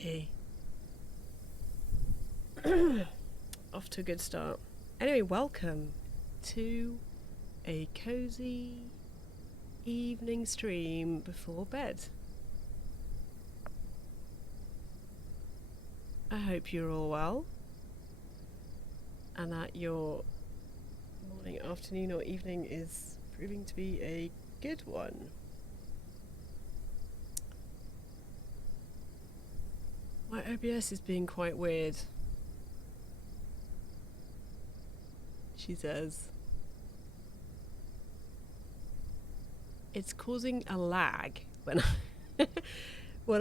Hey. Off to a good start. Anyway, welcome to a cozy evening stream before bed. I hope you're all well and that your morning, afternoon or evening is proving to be a good one. My OBS is being quite weird, she says. It's causing a lag when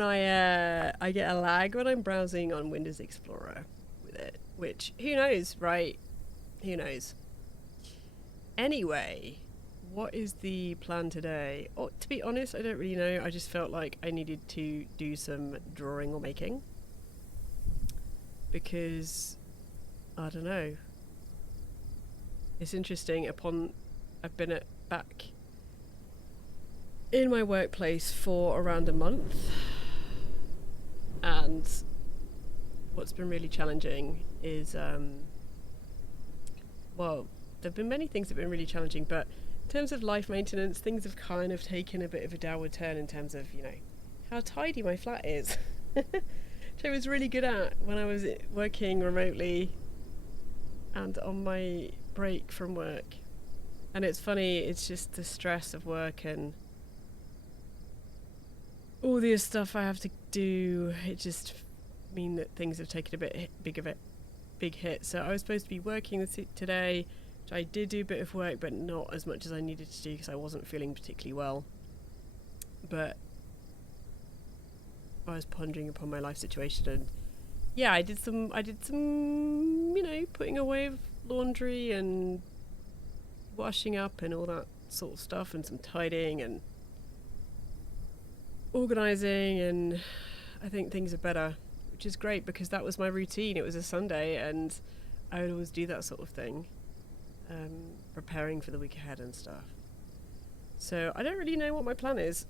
I get a lag when I'm browsing on Windows Explorer with it, which who knows, right? Who knows? Anyway, what is the plan today? Oh, to be honest, I don't really know. I just felt like I needed to do some drawing or making because I don't know. It's interesting. I've been back in my workplace for around a month, and what's been really challenging is well, there have been many things that have been really challenging, but in terms of life maintenance, things have kind of taken a bit of a downward turn in terms of, you know, how tidy my flat is. Which I was really good at when I was working remotely and on my break from work. And it's funny, it's just the stress of work and all the stuff I have to do, it just mean that things have taken a big hit. So I was supposed to be working today, which I did do a bit of work, but not as much as I needed to do because I wasn't feeling particularly well. But I was pondering upon my life situation, and yeah, I did some, you know, putting away of laundry and washing up and all that sort of stuff, and some tidying and organising, and I think things are better, which is great because that was my routine. It was a Sunday and I would always do that sort of thing, preparing for the week ahead and stuff. So I don't really know what my plan is.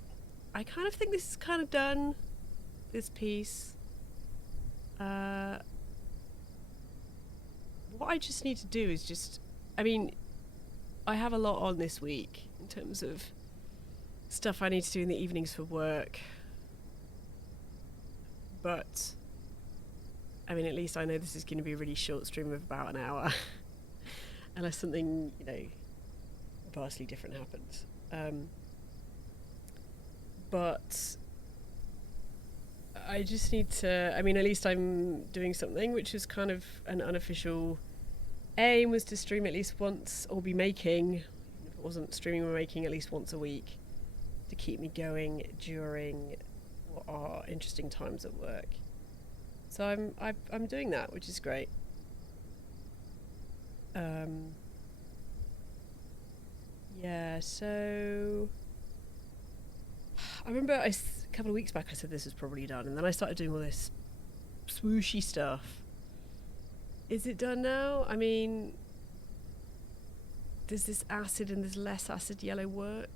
I kind of think this is kind of done, this piece. What I just need to do is just, I mean, I have a lot on this week in terms of stuff I need to do in the evenings for work. But, I mean, at least I know this is going to be a really short stream of about an hour. Unless something, you know, vastly different happens. But I just need to, I mean, at least I'm doing something, which is kind of an unofficial aim, was to stream at least once, or be making, if it wasn't streaming or making, at least once a week, to keep me going during what are interesting times at work. So I'm doing that, which is great. Yeah, so I remember a couple of weeks back I said this was probably done, and then I started doing all this swooshy stuff. Is it done now? I mean, does this acid and this less acid yellow work?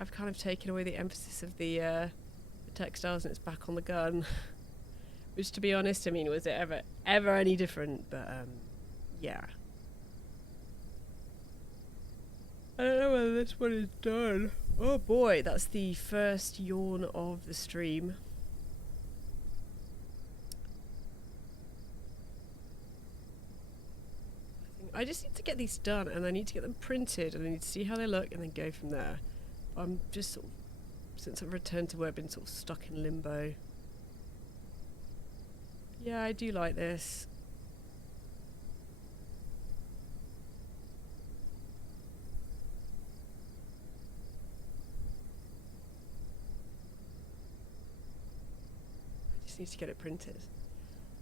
I've kind of taken away the emphasis of the textiles and it's back on the gun. Which, to be honest, I mean, was it ever any different? But yeah. I don't know whether this one is done. Oh boy, that's the first yawn of the stream. I just need to get these done, and I need to get them printed, and I need to see how they look, and then go from there. I'm just sort of, since I've returned to work, been sort of stuck in limbo. Yeah, I do like this. I just need to get it printed.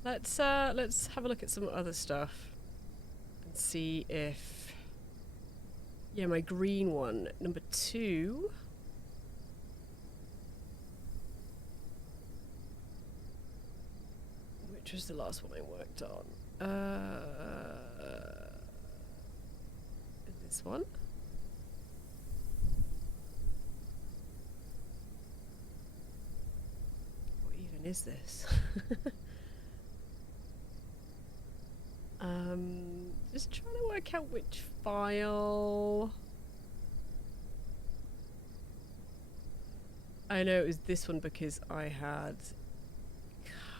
Let's have a look at some other stuff and see if, yeah, my green one, number 2. Which was the last one I worked on? This one? even is this? Just trying to work out which file. I know it was this one because I had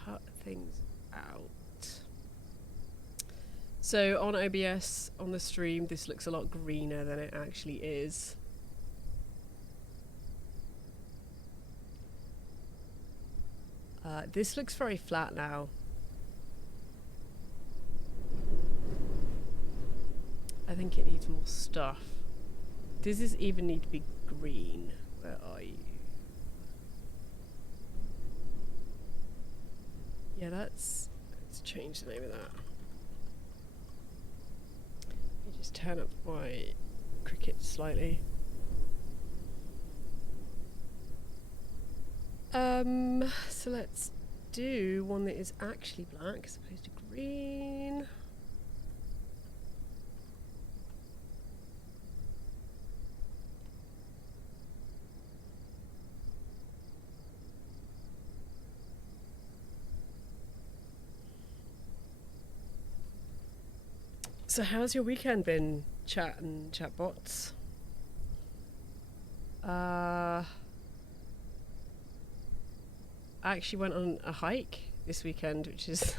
cut things out. So on OBS, on the stream, this looks a lot greener than it actually is. This looks very flat now. I think it needs more stuff. Does this even need to be green? Where are you? Yeah, let's change the name of that. Let me just turn up my Cricut slightly. So let's do one that is actually black as opposed to green. So how's your weekend been, chat and chatbots? I actually went on a hike this weekend, which is,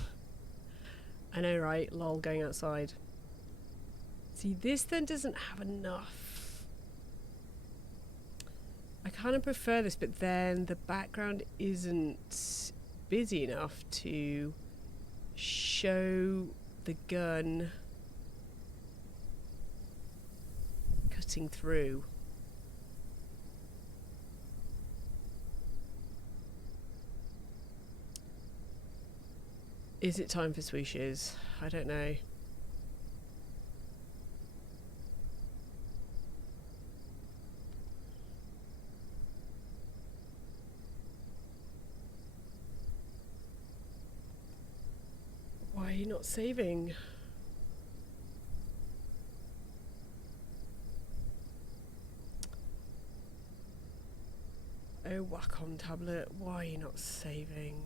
I know, right? Lol, going outside. See, this then doesn't have enough. I kind of prefer this, but then the background isn't busy enough to show the gun cutting through. Is it time for swooshes? I don't know. Why are you not saving? Oh, Wacom tablet, why are you not saving?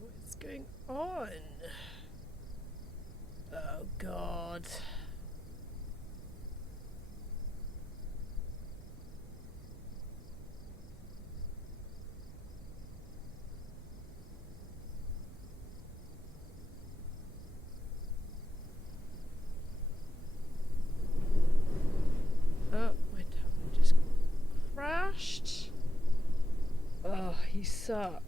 What's going on? Oh God. Oh, my tablet just crashed. Oh, you suck.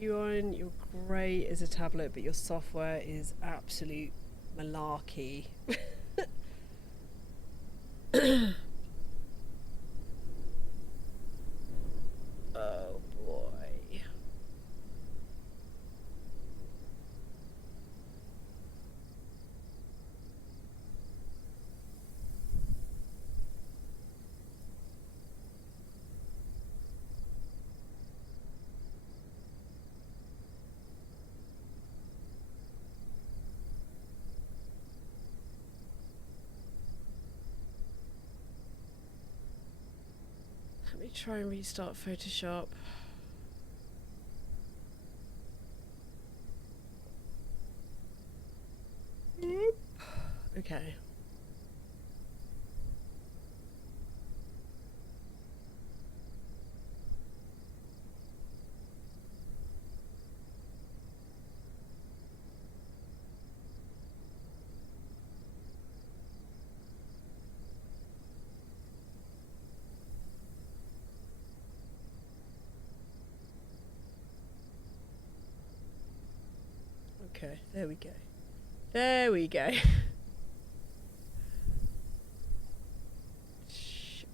You're great as a tablet, but your software is absolute malarkey. Oh boy. Let me try and restart Photoshop. Okay. Okay, there we go. There we go.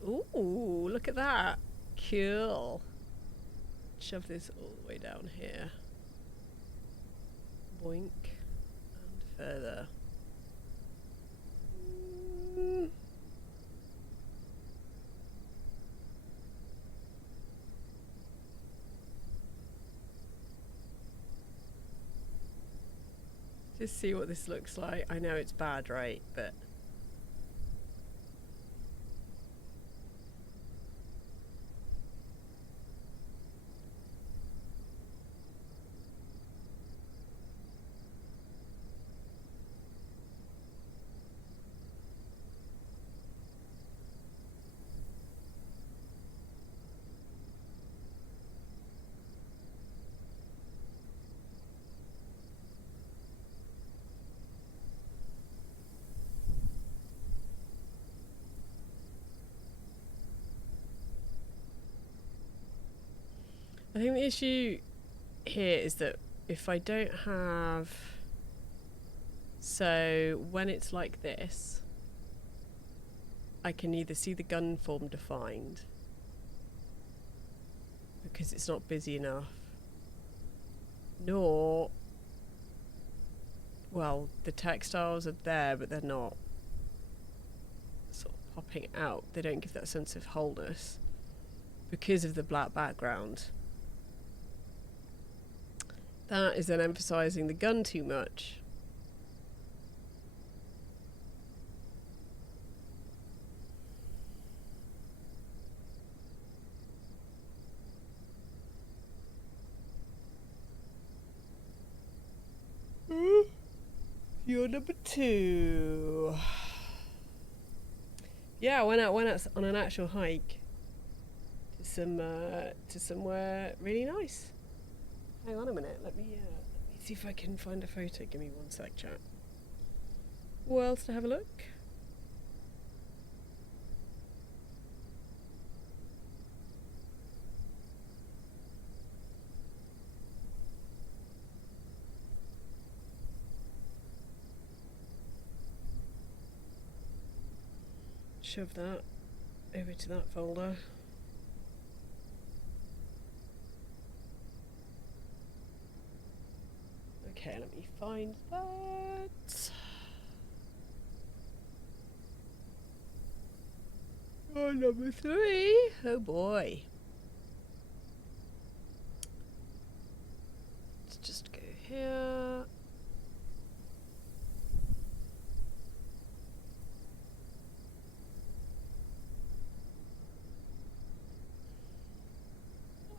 Ooh, look at that. Cool. Shove this all the way down here. Boink. And further. Just see what this looks like. I know it's bad, right? But I think the issue here is that if I don't have... So when it's like this, I can neither see the gun form defined because it's not busy enough, nor... Well, the textiles are there, but they're not sort of popping out. They don't give that sense of wholeness because of the black background. That is then emphasising the gun too much. You're number 2. Yeah, I went out on an actual hike to somewhere really nice. Hang on a minute, let me see if I can find a photo. Give me one sec, chat. Where else to have a look? Shove that over to that folder. Okay, let me find that. Oh, number 3. Oh boy. Let's just go here.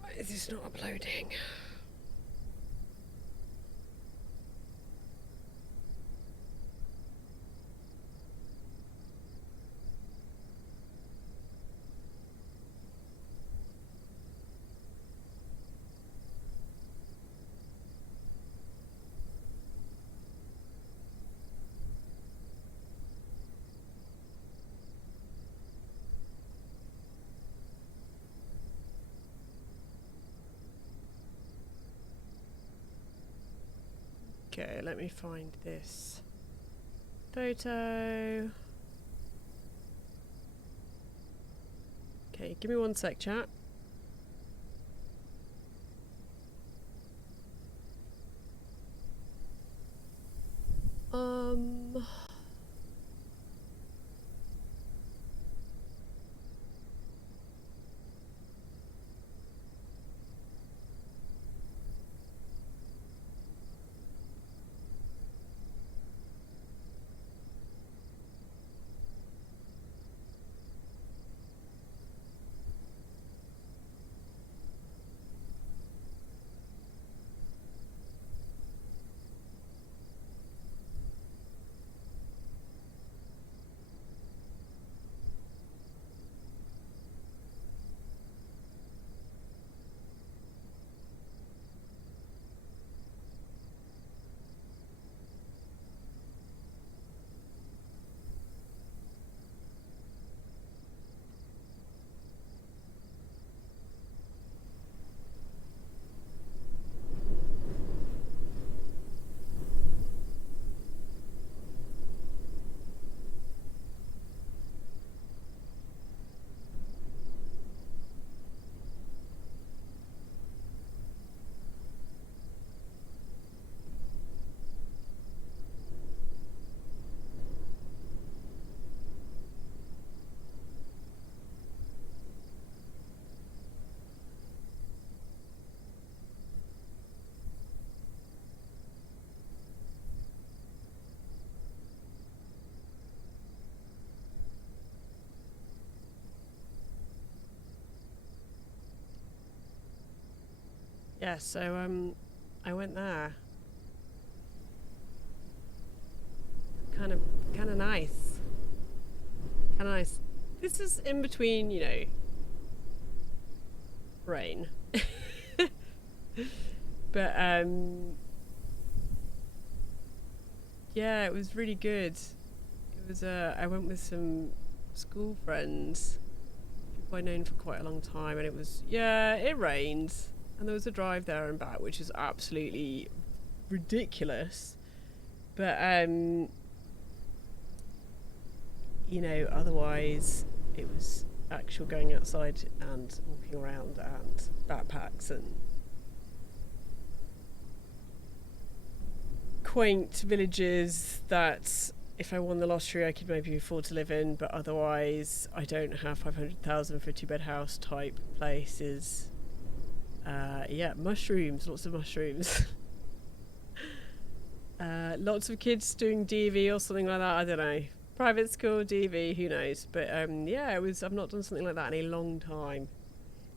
Why is this not uploading? Okay, let me find this photo. Okay, give me one sec, chat. yeah, so I went there. Kind of, kind of nice. Kind of nice. This is in between, rain. But yeah, it was really good. It was I went with some school friends, people I've known for quite a long time, and it was, yeah, it rained, and there was a drive there and back, which is absolutely ridiculous. But otherwise it was actual going outside and walking around and backpacks and quaint villages that if I won the lottery I could maybe afford to live in, but otherwise I don't have 500,000 for a 2-bed house type places. Yeah, mushrooms, lots of mushrooms. Lots of kids doing DV or something like that, I don't know. Private school, DV, who knows? But yeah, I've not done something like that in a long time.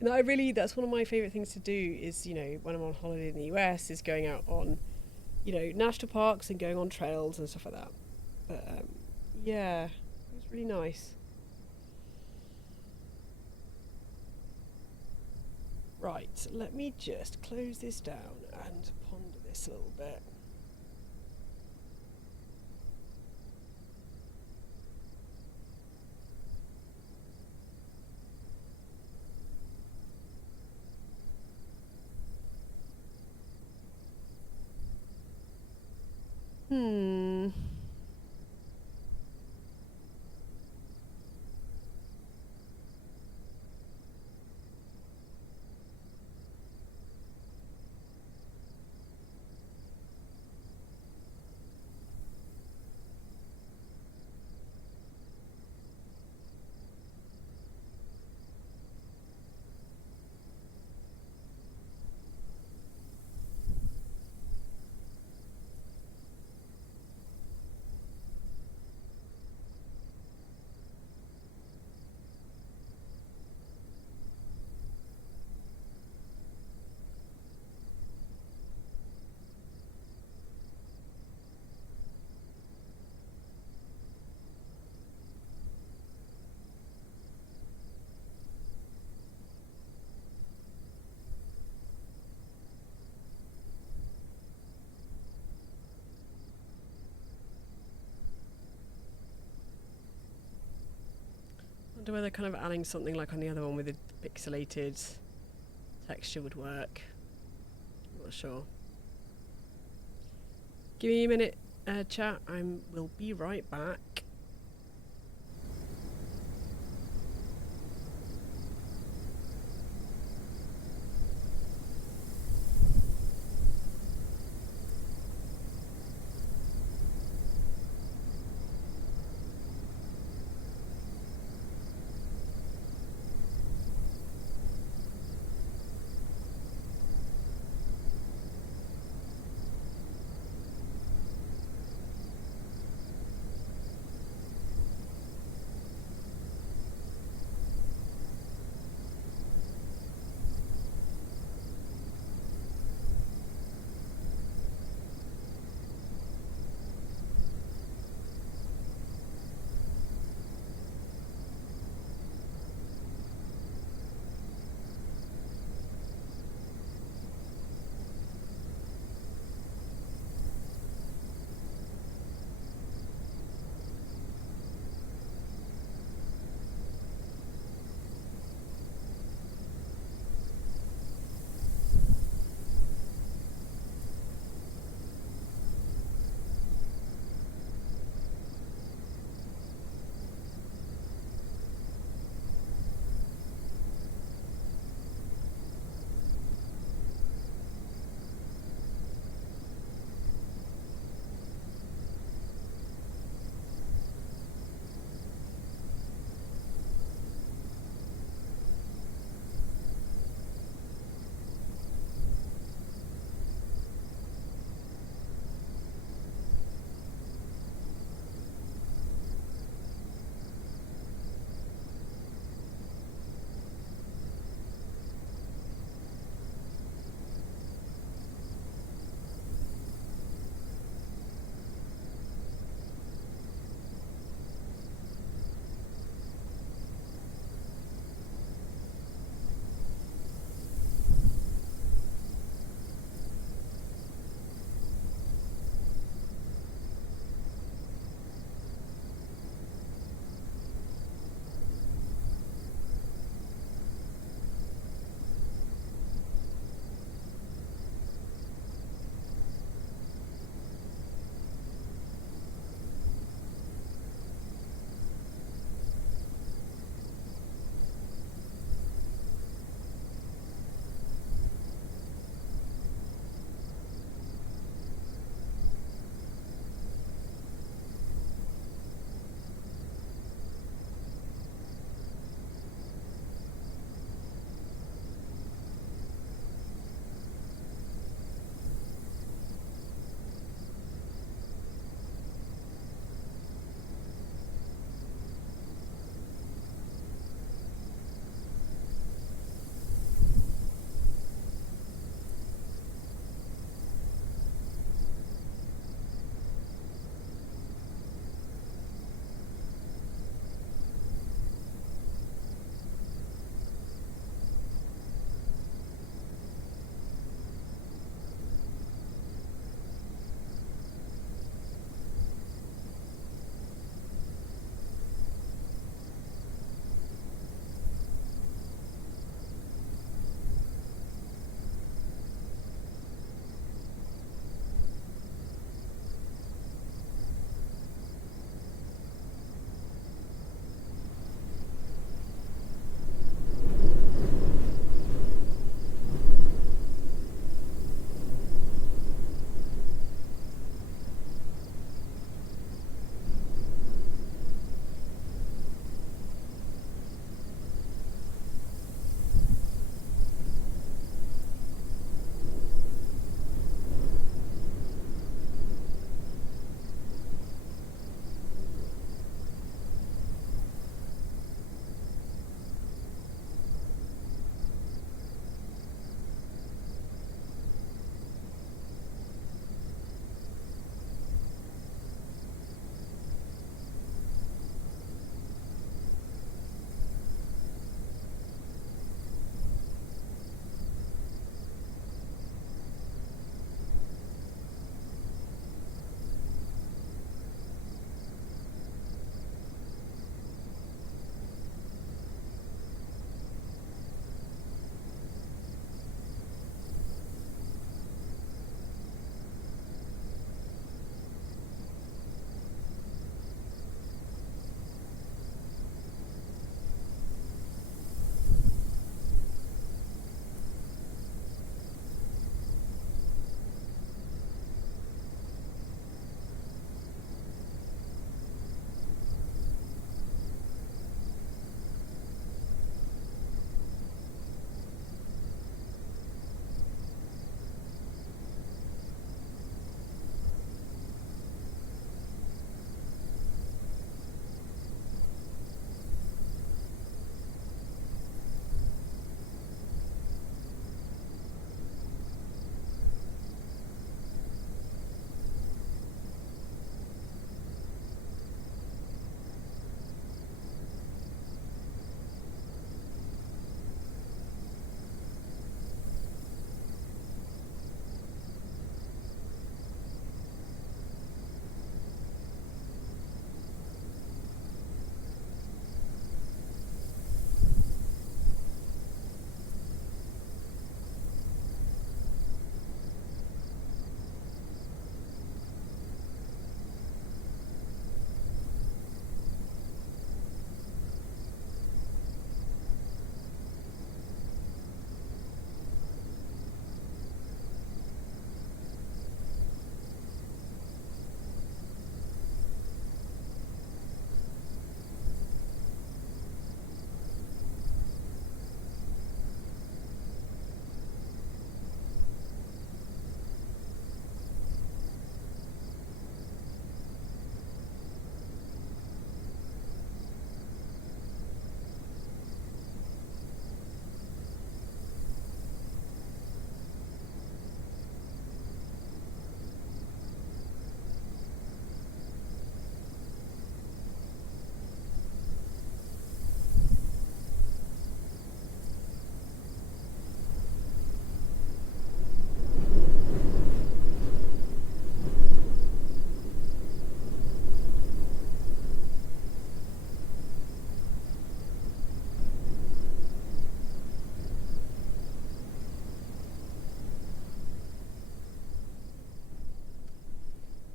And that's one of my favourite things to do is, when I'm on holiday in the US, is going out on, national parks and going on trails and stuff like that. But yeah, it was really nice. Right, let me just close this down and ponder this a little bit. Hmm. I wonder whether kind of adding something like on the other one with a pixelated texture would work. I'm not sure. Give me a minute, chat. We'll be right back.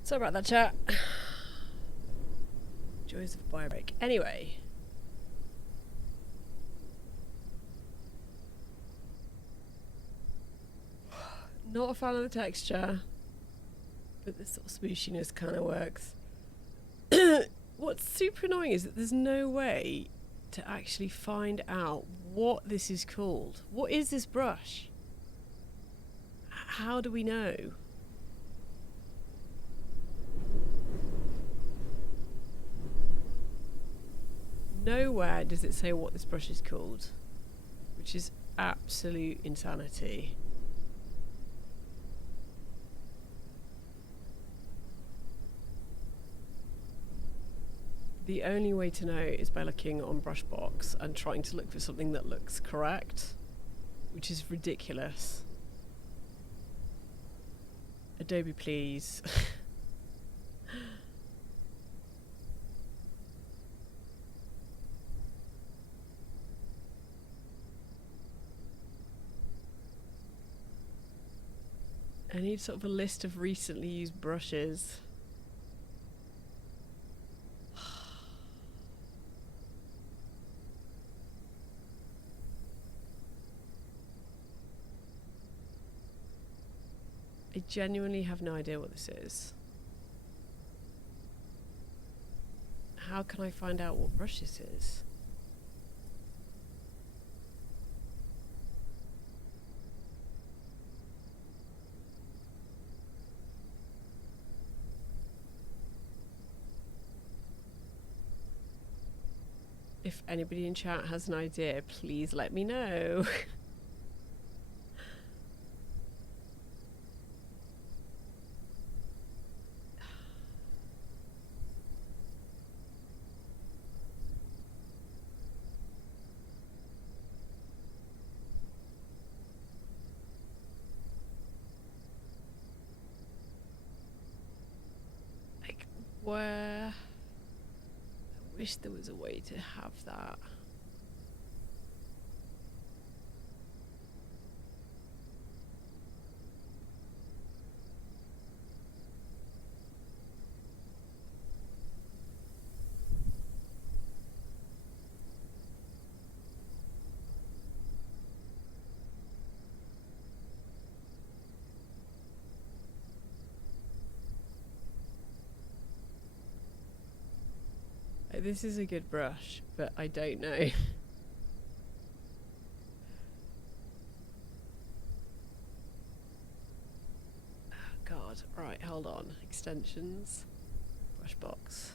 Sorry about that, chat. Joys of bio break. Anyway. Not a fan of the texture, but this sort of smooshiness kind of works. What's super annoying is that there's no way to actually find out what this is called. What is this brush? How do we know? Nowhere does it say what this brush is called, which is absolute insanity. The only way to know is by looking on Brushbox and trying to look for something that looks correct, which is ridiculous. Adobe, please. I need sort of a list of recently used brushes. I genuinely have no idea what this is. How can I find out what brush this is? If anybody in chat has an idea, please let me know. Like, where? I wish there was a way to have that. This is a good brush, but I don't know. Oh God, right, hold on. Extensions, brush box.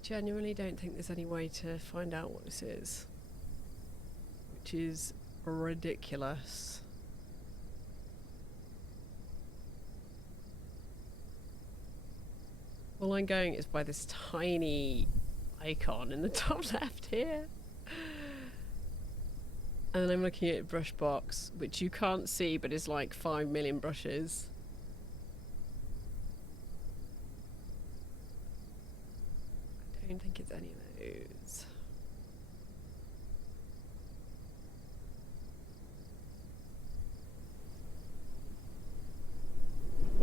Genuinely don't think there's any way to find out what this is, which is ridiculous. All I'm going is by this tiny icon in the top left here. And then I'm looking at Brushbox, which you can't see but is like 5 million brushes. I don't think it's any of those.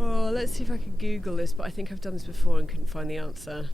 Oh, let's see if I can Google this, but I think I've done this before and couldn't find the answer.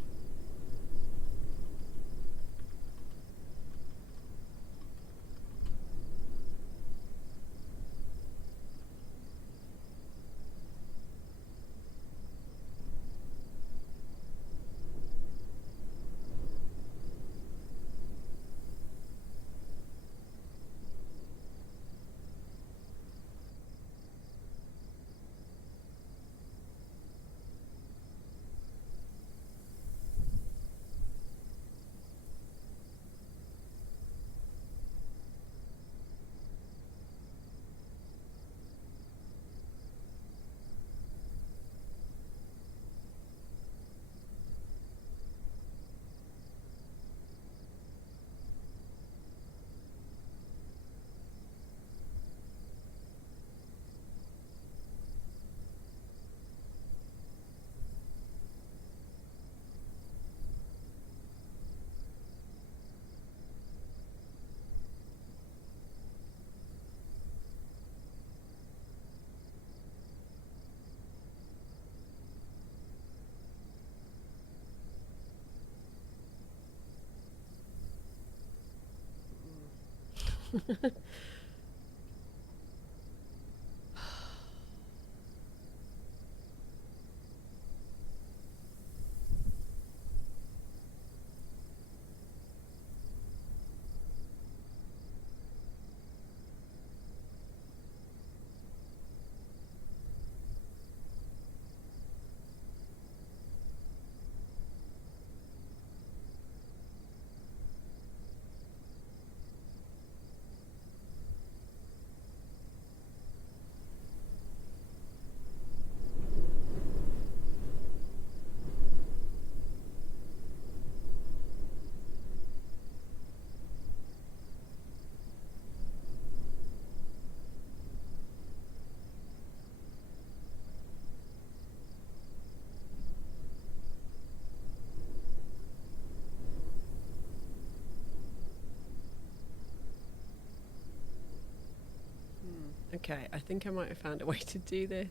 Okay, I think I might have found a way to do this.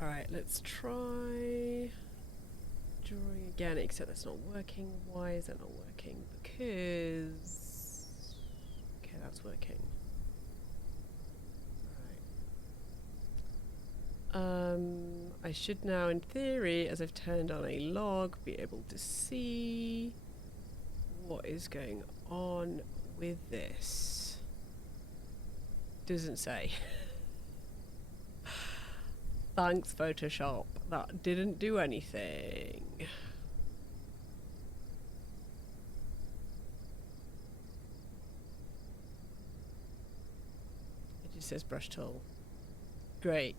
Alright, let's try drawing again, except that's not working. Why is that not working? Because... Okay, that's working. Right. I should now, in theory, as I've turned on a log, be able to see what is going on with this. Doesn't say. Thanks, Photoshop. That didn't do anything. It just says brush tool. Great.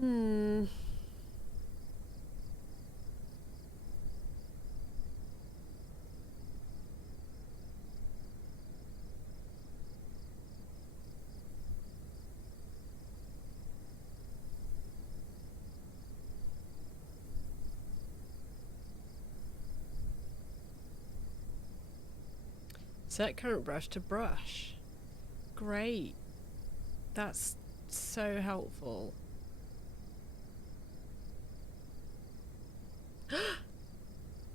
Hmm. Set current brush to brush. Great. That's so helpful.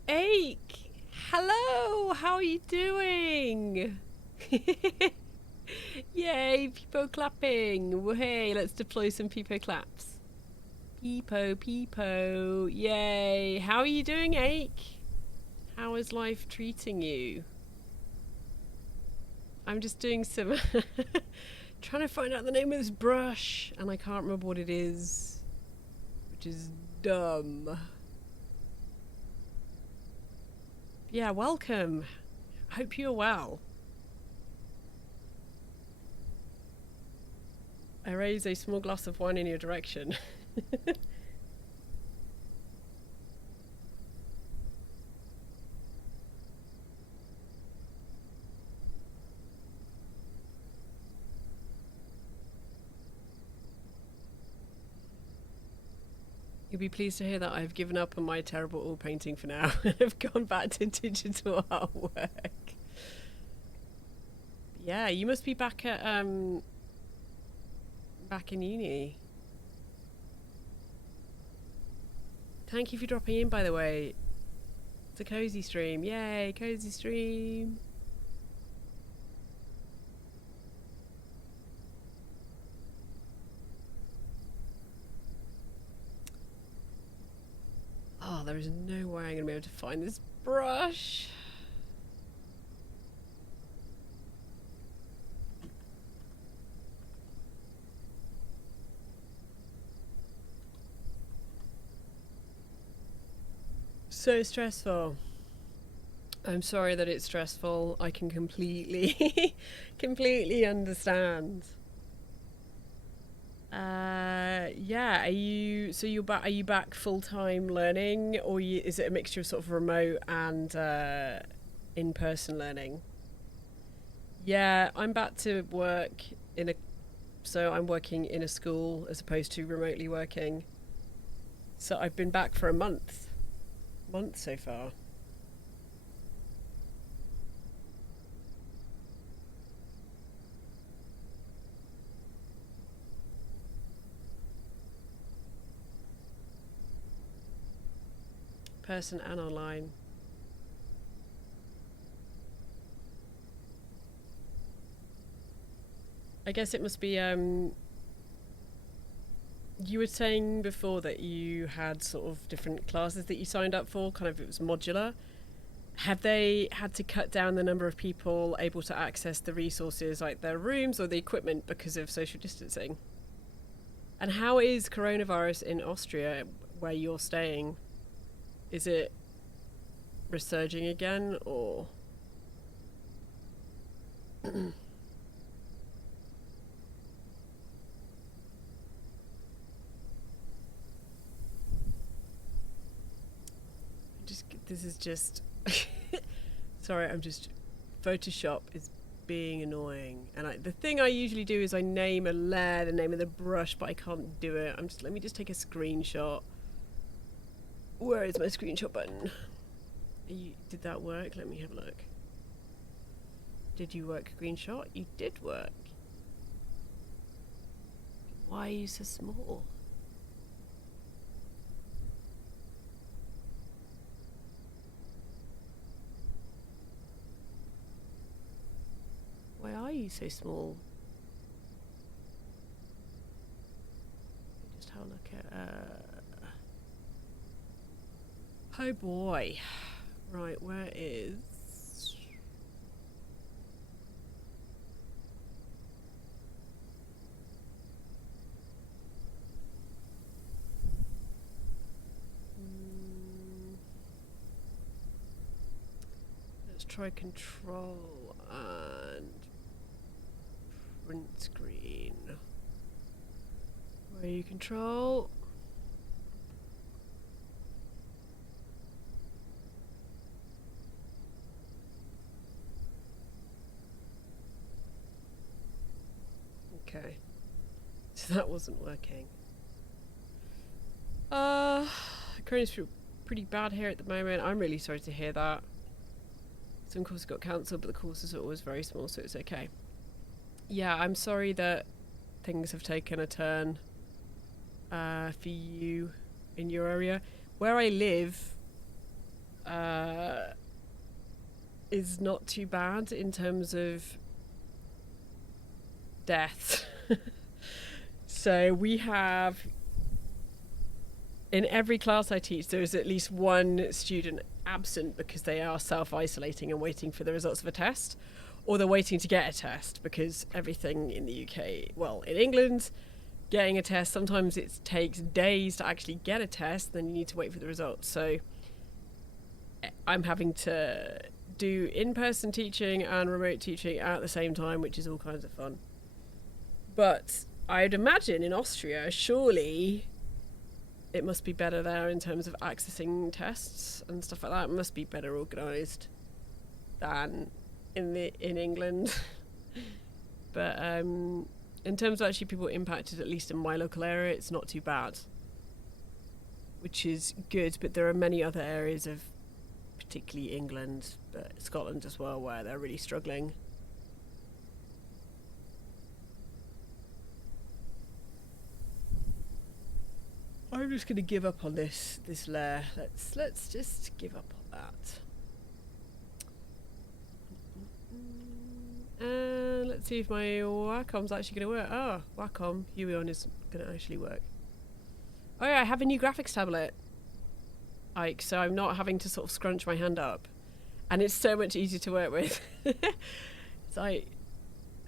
Ache! Hello! How are you doing? Yay, peepo clapping! Hey, let's deploy some peepo claps. Peepo, peepo. Yay! How are you doing, Ache? How is life treating you? I'm just doing some trying to find out the name of this brush, and I can't remember what it is, which is dumb. Yeah, welcome. Hope you're well. I raise a small glass of wine in your direction. You'll be pleased to hear that I've given up on my terrible oil painting for now and have gone back to digital artwork. Yeah, you must be back at back in uni. Thank you for dropping in, by the way. It's a cozy stream. Yay, cozy stream. Oh, there is no way I'm going to be able to find this brush. So stressful. I'm sorry that it's stressful. I can completely, completely understand. Yeah. Are you? So you're back? Are you back full time learning, or is it a mixture of sort of remote and in person learning? Yeah, I'm back to work in a. So I'm working in a school as opposed to remotely working. So I've been back for a month so far. Person and online. I guess it must be. You were saying before that you had sort of different classes that you signed up for. Kind of, it was modular. Have they had to cut down the number of people able to access the resources, like their rooms or the equipment, because of social distancing? And how is coronavirus in Austria, where you're staying? Is it resurging again, or? This is just. Sorry, I'm just. Photoshop is being annoying, and the thing I usually do is I name a layer, the name of the brush, but I can't do it. Let me just take a screenshot. Where is my screenshot button? Did that work? Let me have a look. Did you work screenshot? You did work. Why are you so small? Why are you so small? Just have a look at. Oh boy. Right, where is. Let's try control and print screen. Where you control? Okay. So that wasn't working. Corona's pretty bad here at the moment. I'm really sorry to hear that. Some courses got cancelled, but the courses are always very small, so it's okay. Yeah, I'm sorry that things have taken a turn for you in your area. Where I live is not too bad in terms of death. So we have, in every class I teach, there is at least one student absent because they are self-isolating and waiting for the results of a test, or they're waiting to get a test, because everything in the UK, well, in England, getting a test, sometimes it takes days to actually get a test, then you need to wait for the results. So I'm having to do in-person teaching and remote teaching at the same time, which is all kinds of fun. But I'd imagine in Austria, surely it must be better there in terms of accessing tests and stuff like that. It must be better organised than in England. But in terms of actually people impacted, at least in my local area, it's not too bad, which is good. But there are many other areas of, particularly England, but Scotland as well, where they're really struggling. just gonna give up on this layer. Let's just give up on that. And let's see if my Wacom's actually gonna work. Oh, Wacom Huion is gonna actually work. Oh yeah, I have a new graphics tablet. Like, so I'm not having to sort of scrunch my hand up. And it's so much easier to work with. It's like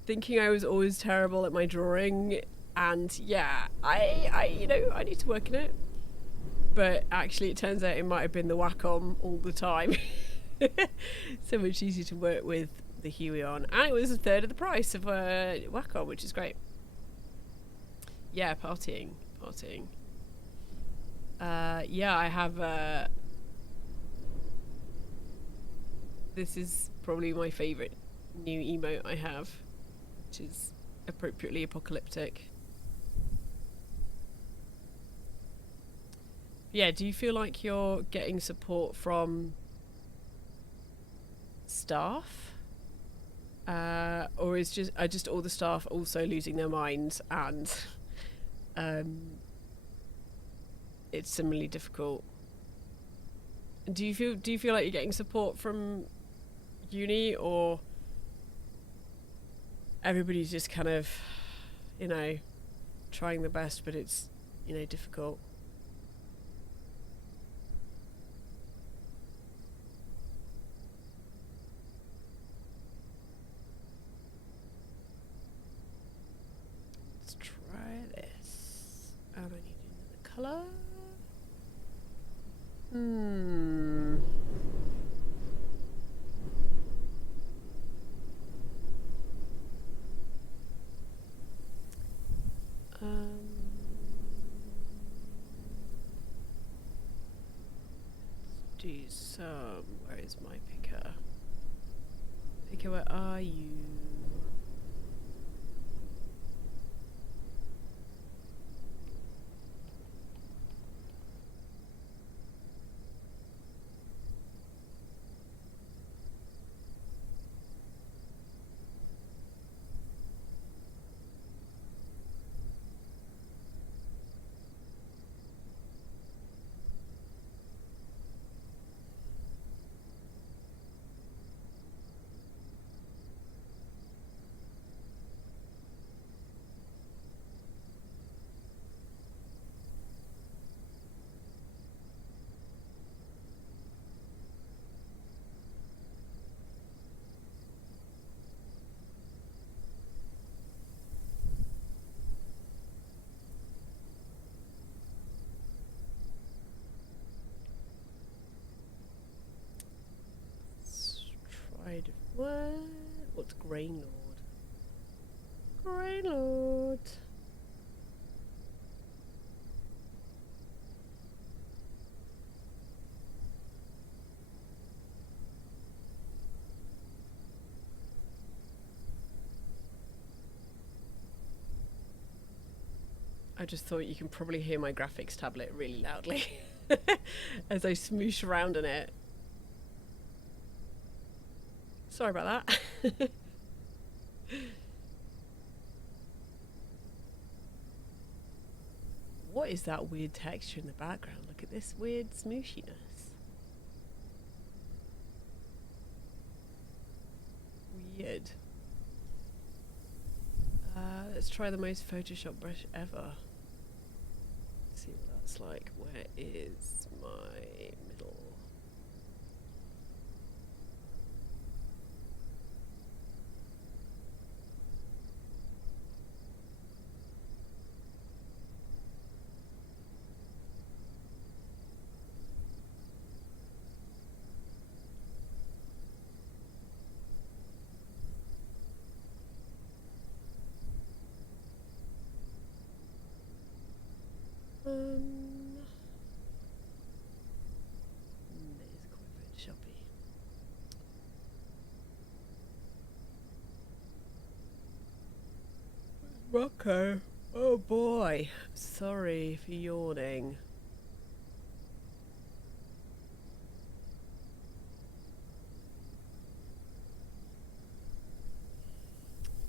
thinking I was always terrible at my drawing, and yeah, I you know, I need to work in it. But actually it turns out it might have been the Wacom all the time. So much easier to work with the Huion, and it was a third of the price of Wacom, which is great. Yeah, partying. Yeah, I have this is probably my favourite new emote I have, which is appropriately apocalyptic. Yeah, do you feel like you're getting support from staff? Or is just all the staff also losing their minds, and it's similarly difficult? Do you feel like you're getting support from uni, or everybody's just kind of, you know, trying the best, but it's, you know, difficult? Let's try this. And I need another colour. Let's do some. Where is my picker? Picker, where are you? What? What's Grain Lord? Grain Lord. I just thought you can probably hear my graphics tablet really loudly as I smoosh around in it. Sorry about that. What is that weird texture in the background? Look at this weird smooshiness. Weird. Let's try the most Photoshop brush ever. Let's see what that's like. Where is my middle? It is quite Photoshoppy. Rocco. Oh boy. Sorry for yawning.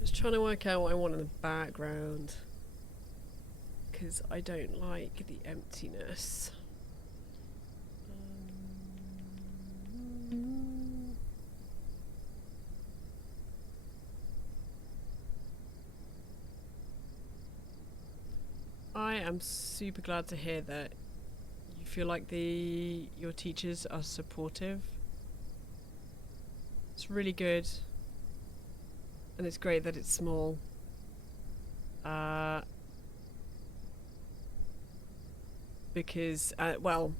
Just trying to work out what I want in the background. because I don't like the emptiness. I am super glad to hear that you feel like your teachers are supportive. It's really good, and it's great that it's small. Because, well,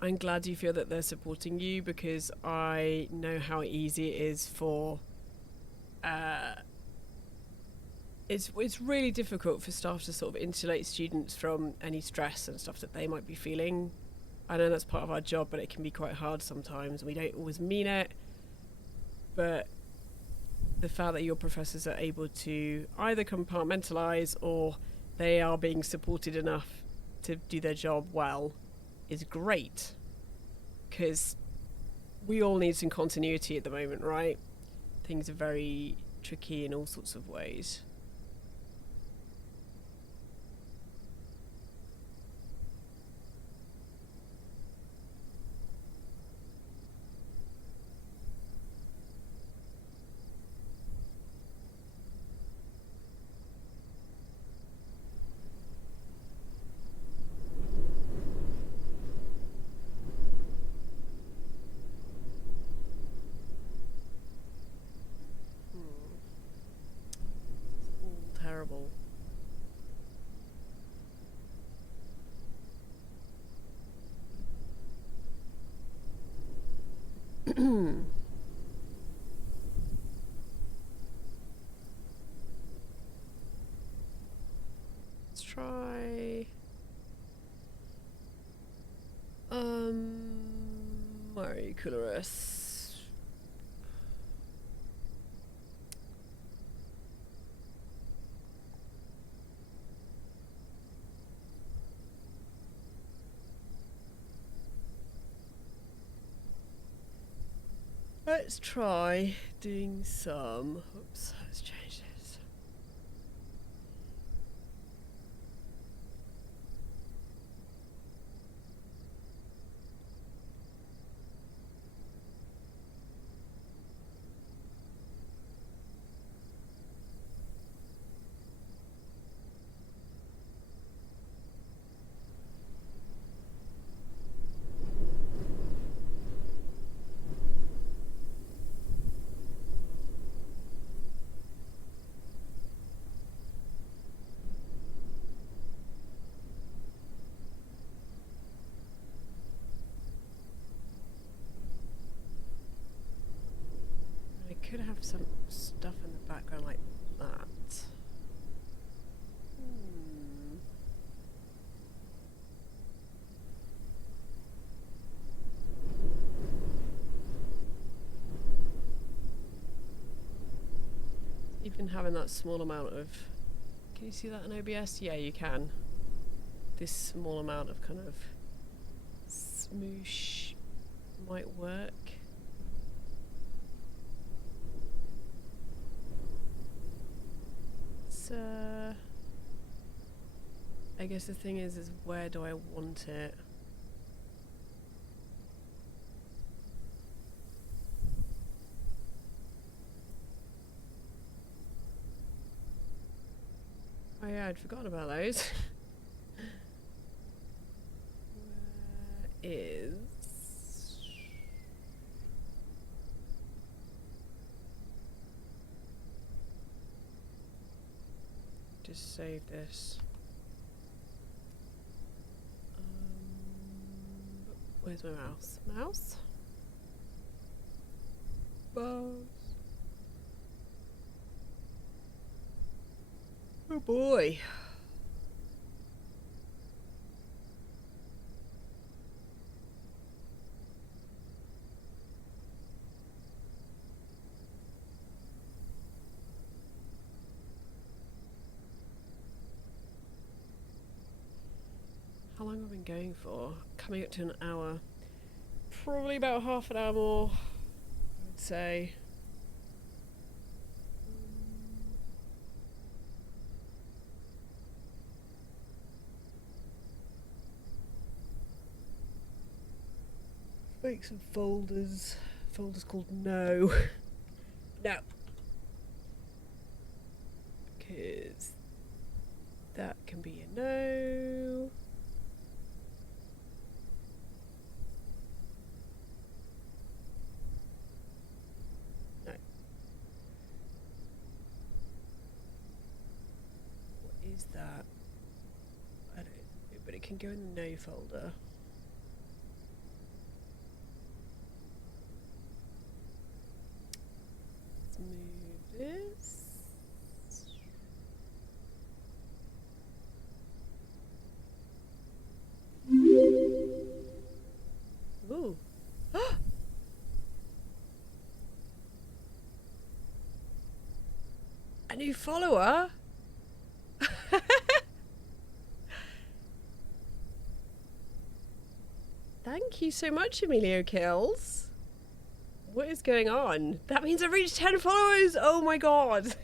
I'm glad you feel that they're supporting you, because I know how easy it is for it's really difficult for staff to sort of insulate students from any stress and stuff that they might be feeling. I know that's part of our job, but it can be quite hard sometimes. We don't always mean it, but the fact that your professors are able to either compartmentalise or they are being supported enough to do their job well is great, because we all need some continuity at the moment, right? Things are very tricky in all sorts of ways. Terrible. Let's try Iraqi Carpets. Let's try doing some. Oops, let's change this. I could have some stuff in the background like that. Even having that small amount of... Can you see that in OBS? Yeah, you can. This small amount of kind of smoosh might work. So I guess the thing is where do I want it? Oh yeah, I'd forgotten about those. Where is... Just save this. Where's my mouse? Mouse? Mouse. Oh boy. How long have I been going for? Coming up to an hour. Probably about half an hour more, I would say. Make some folders. Folders called no. No. Because that can be a no. No. What is that? I don't know, but it can go in the no folder. Let's move this. Ooh. A new follower? Thank you so much, Emilio Kills. What is going on? That means I've reached 10 followers! Oh my god!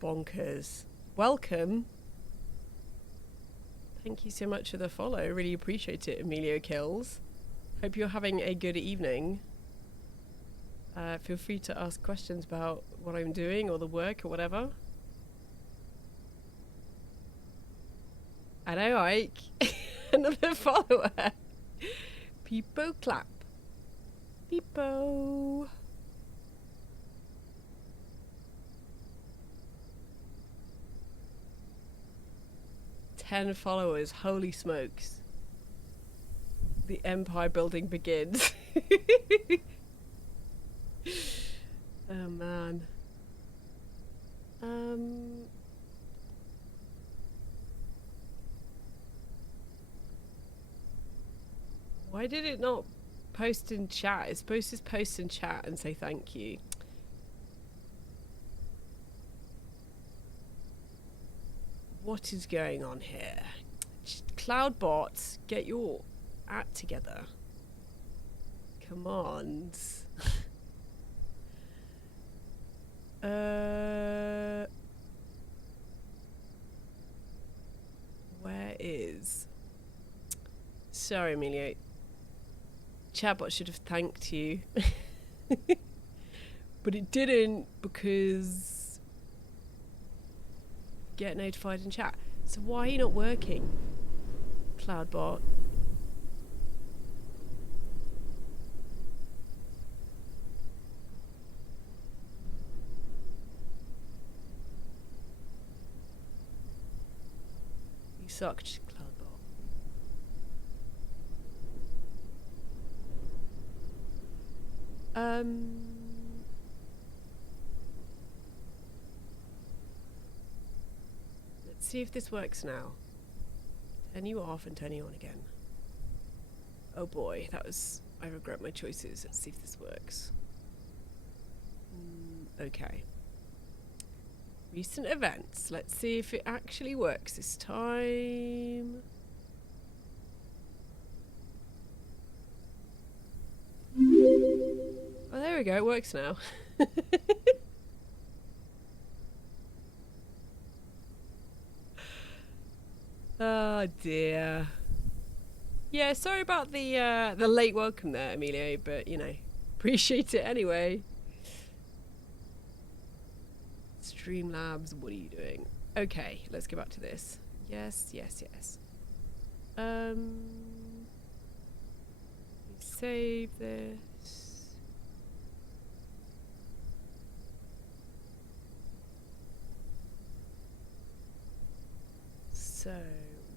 Bonkers. Welcome. Thank you so much for the follow. Really appreciate it, Emilio Kills. Hope you're having a good evening. Feel free to ask questions about what I'm doing or the work or whatever. I know, Ike. Another follower. Peepo clap. Peepo. Ten followers. Holy smokes. The empire building begins. Oh man. Why did it not post in chat? It's supposed to post in chat and say thank you. What is going on here? Cloudbots, get your act together. Come on. Where is... Sorry, Emilio. Chatbot should have thanked you. But it didn't because... Get notified in chat. So why are you not working? Cloudbot. You sucked, Cloudbot. Let's see if this works now. Turn you off and turn you on again. Oh boy, that was... I regret my choices. Let's see if this works. Okay. Recent events. Let's see if it actually works this time. Oh, there we go. It works now. Oh dear. Yeah, sorry about the late welcome there, Emilio, but you know, appreciate it anyway. Streamlabs, what are you doing? Okay, let's go back to this. Yes, yes, yes. Save this. So,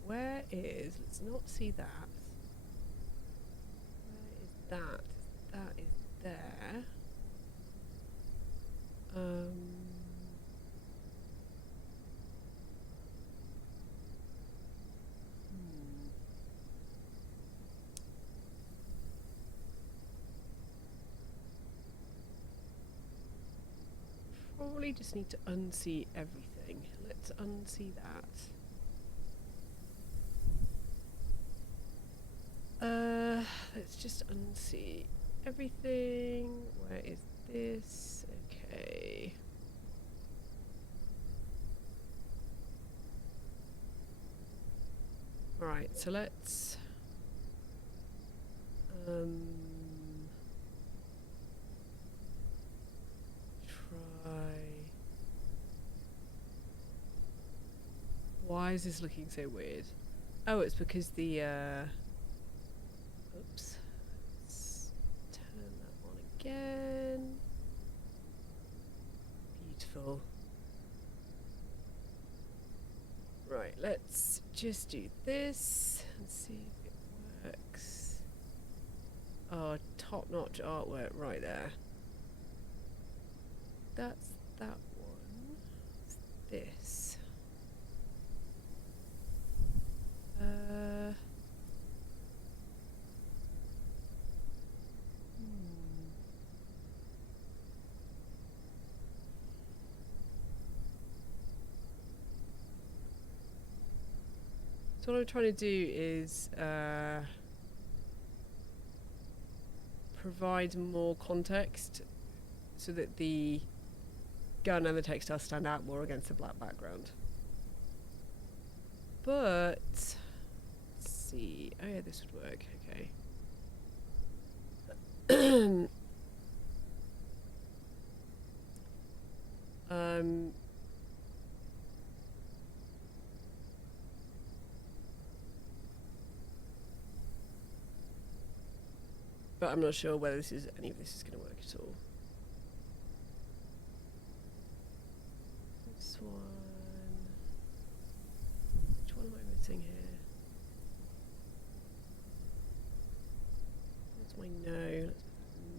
where is... Let's not see that. Where is that? That is there. Probably just need to unsee everything. Let's unsee that. Let's just unsee everything. Where is this? Okay. Alright, so let's Try. Why is this looking so weird? Oh, it's because the oops. Let's turn that on again. Beautiful. Right, let's just do this and see if it works. Oh, top-notch artwork right there. That's that one. It's this. So what I'm trying to do is provide more context so that the gun and the textile stand out more against the black background. But let's see. Oh yeah, this would work. Okay. But I'm not sure whether any of this is going to work at all. This one. Which one am I missing here? That's my no.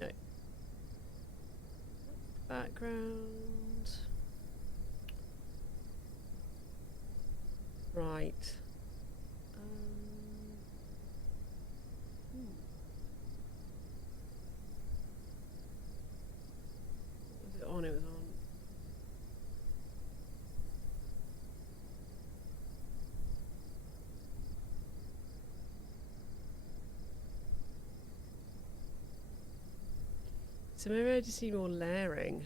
No. Background. Right. Was it on? It was on. So maybe I just need more layering.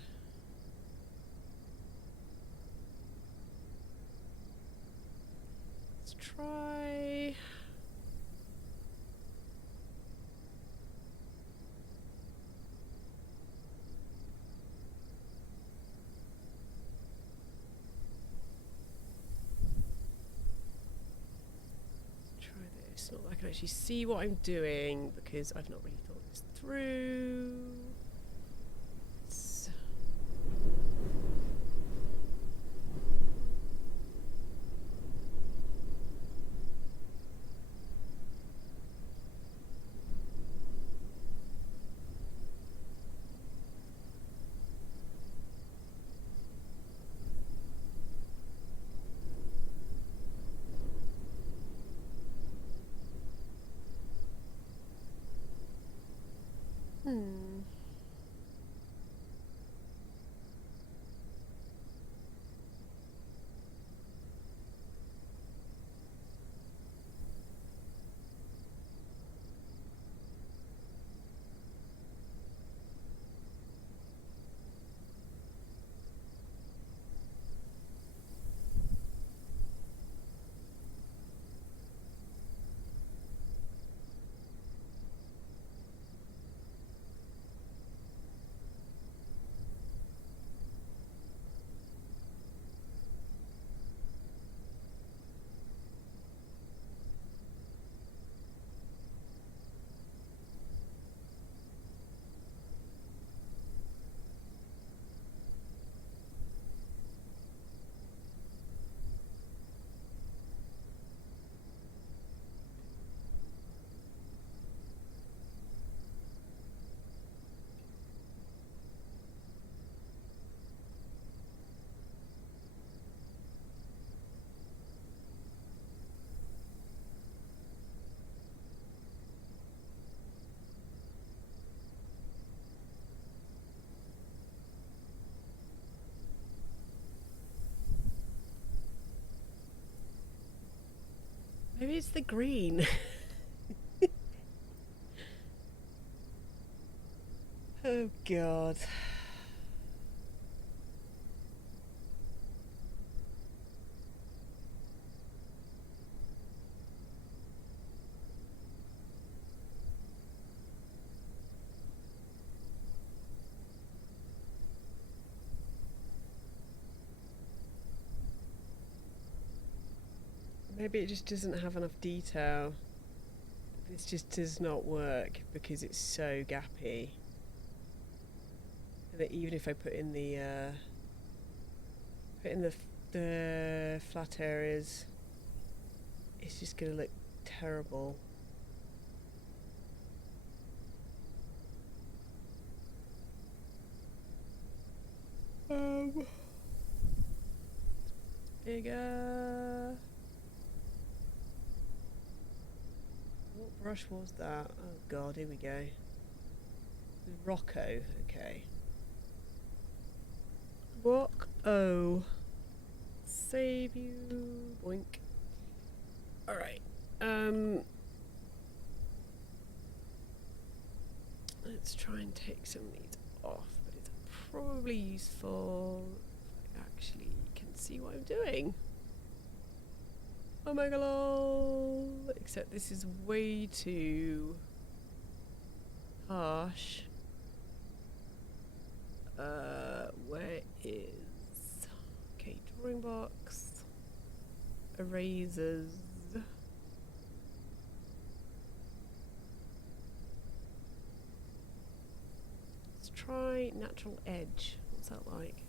Let's try. It's not that I can actually see what I'm doing because I've not really thought this through. Maybe it's the green. Oh god. Maybe it just doesn't have enough detail. This just does not work because it's so gappy. And that even if I put in the flat areas, it's just going to look terrible. Bigger. What brush was that? Oh god, here we go. Rocco, okay. Rock-O. Save you. Boink. Alright. Let's try and take some of these off, but it's probably useful if I actually can see what I'm doing. Oh my god, except this is way too harsh. Where is... Okay, drawing box, erasers. Let's try natural edge. What's that like?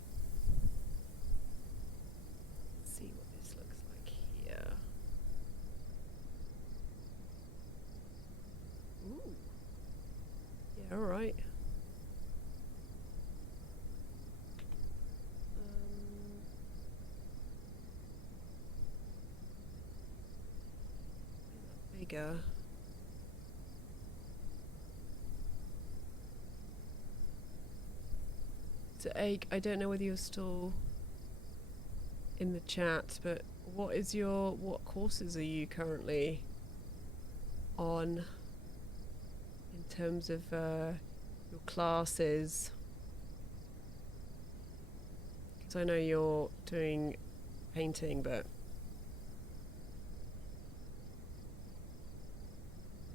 Let's see what this looks like here. Ooh. Yeah, alright. Bigger. So Egg, I don't know whether you're still in the chat, but what courses are you currently on in terms of your classes? Because I know you're doing painting, but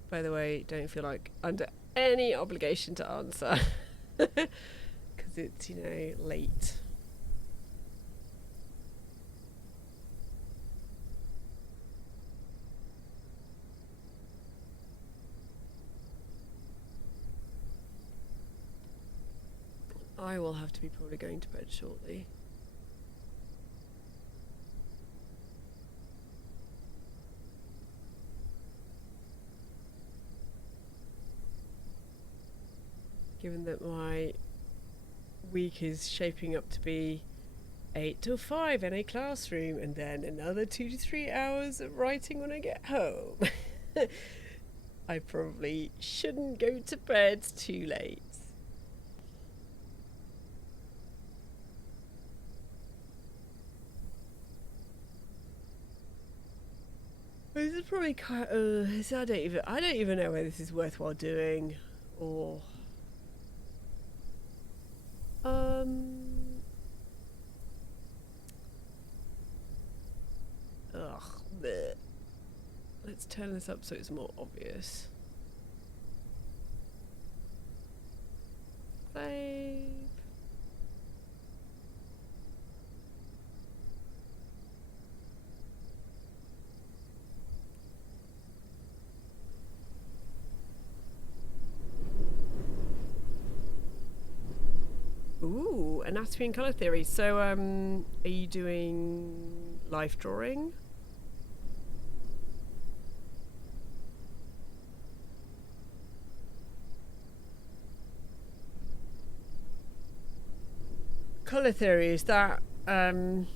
by the way, don't feel like under any obligation to answer because it's, you know, late. I will have to be probably going to bed shortly. Given that my week is shaping up to be 8 till 5 in a classroom and then another 2 to 3 hours of writing when I get home. I probably shouldn't go to bed too late. This is probably quite. I don't even know whether this is worthwhile doing, or. Bleh. Let's turn this up so it's more obvious. Save. Ooh, anatomy and colour theory. So, are you doing life drawing? Colour theory, is that, oh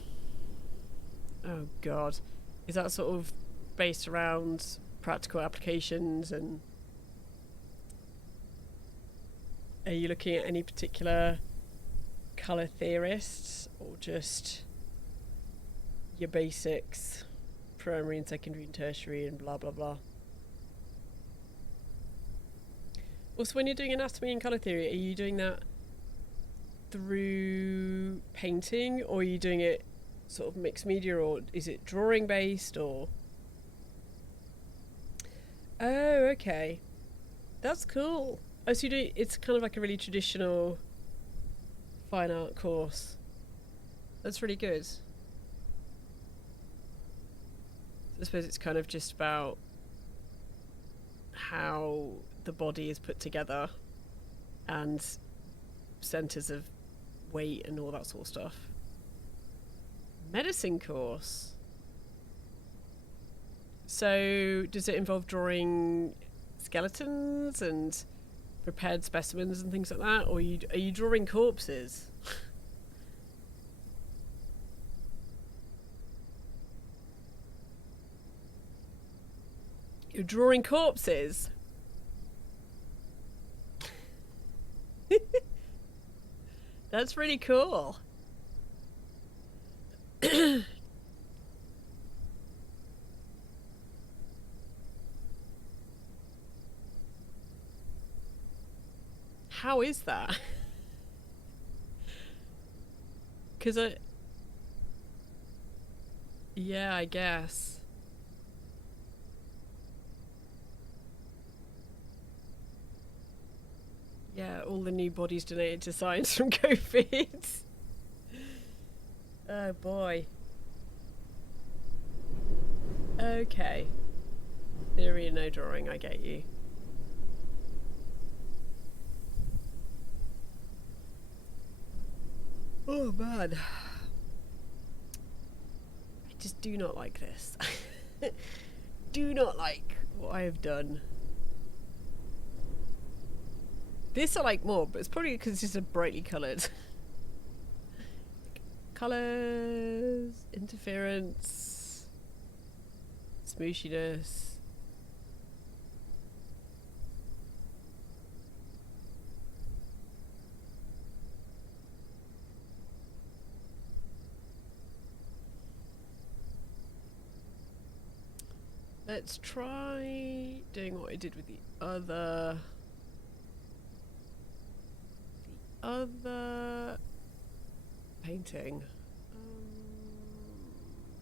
god, is that sort of based around practical applications, and are you looking at any particular colour theorists or just your basics, primary and secondary and tertiary and blah blah blah? Also, when you're doing anatomy and colour theory, are you doing that through painting, or are you doing it sort of mixed media, or is it drawing based, or? Oh, okay, that's cool. Oh, so you do, it's kind of like a really traditional fine art course. That's really good. So I suppose it's kind of just about how the body is put together and centres of weight and all that sort of stuff. Medicine course. So does it involve drawing skeletons and prepared specimens and things like that, or are you drawing corpses? You're drawing corpses? That's really cool. How is that? Because yeah, I guess. Yeah, all the new bodies donated to science from COVID. Oh boy. Okay. Theory and no drawing, I get you. Oh man. I just do not like this. Do not like what I have done. This I like more, but it's probably because it's just a brightly coloured. Colours, interference, smooshiness. Let's try doing what I did with the other painting.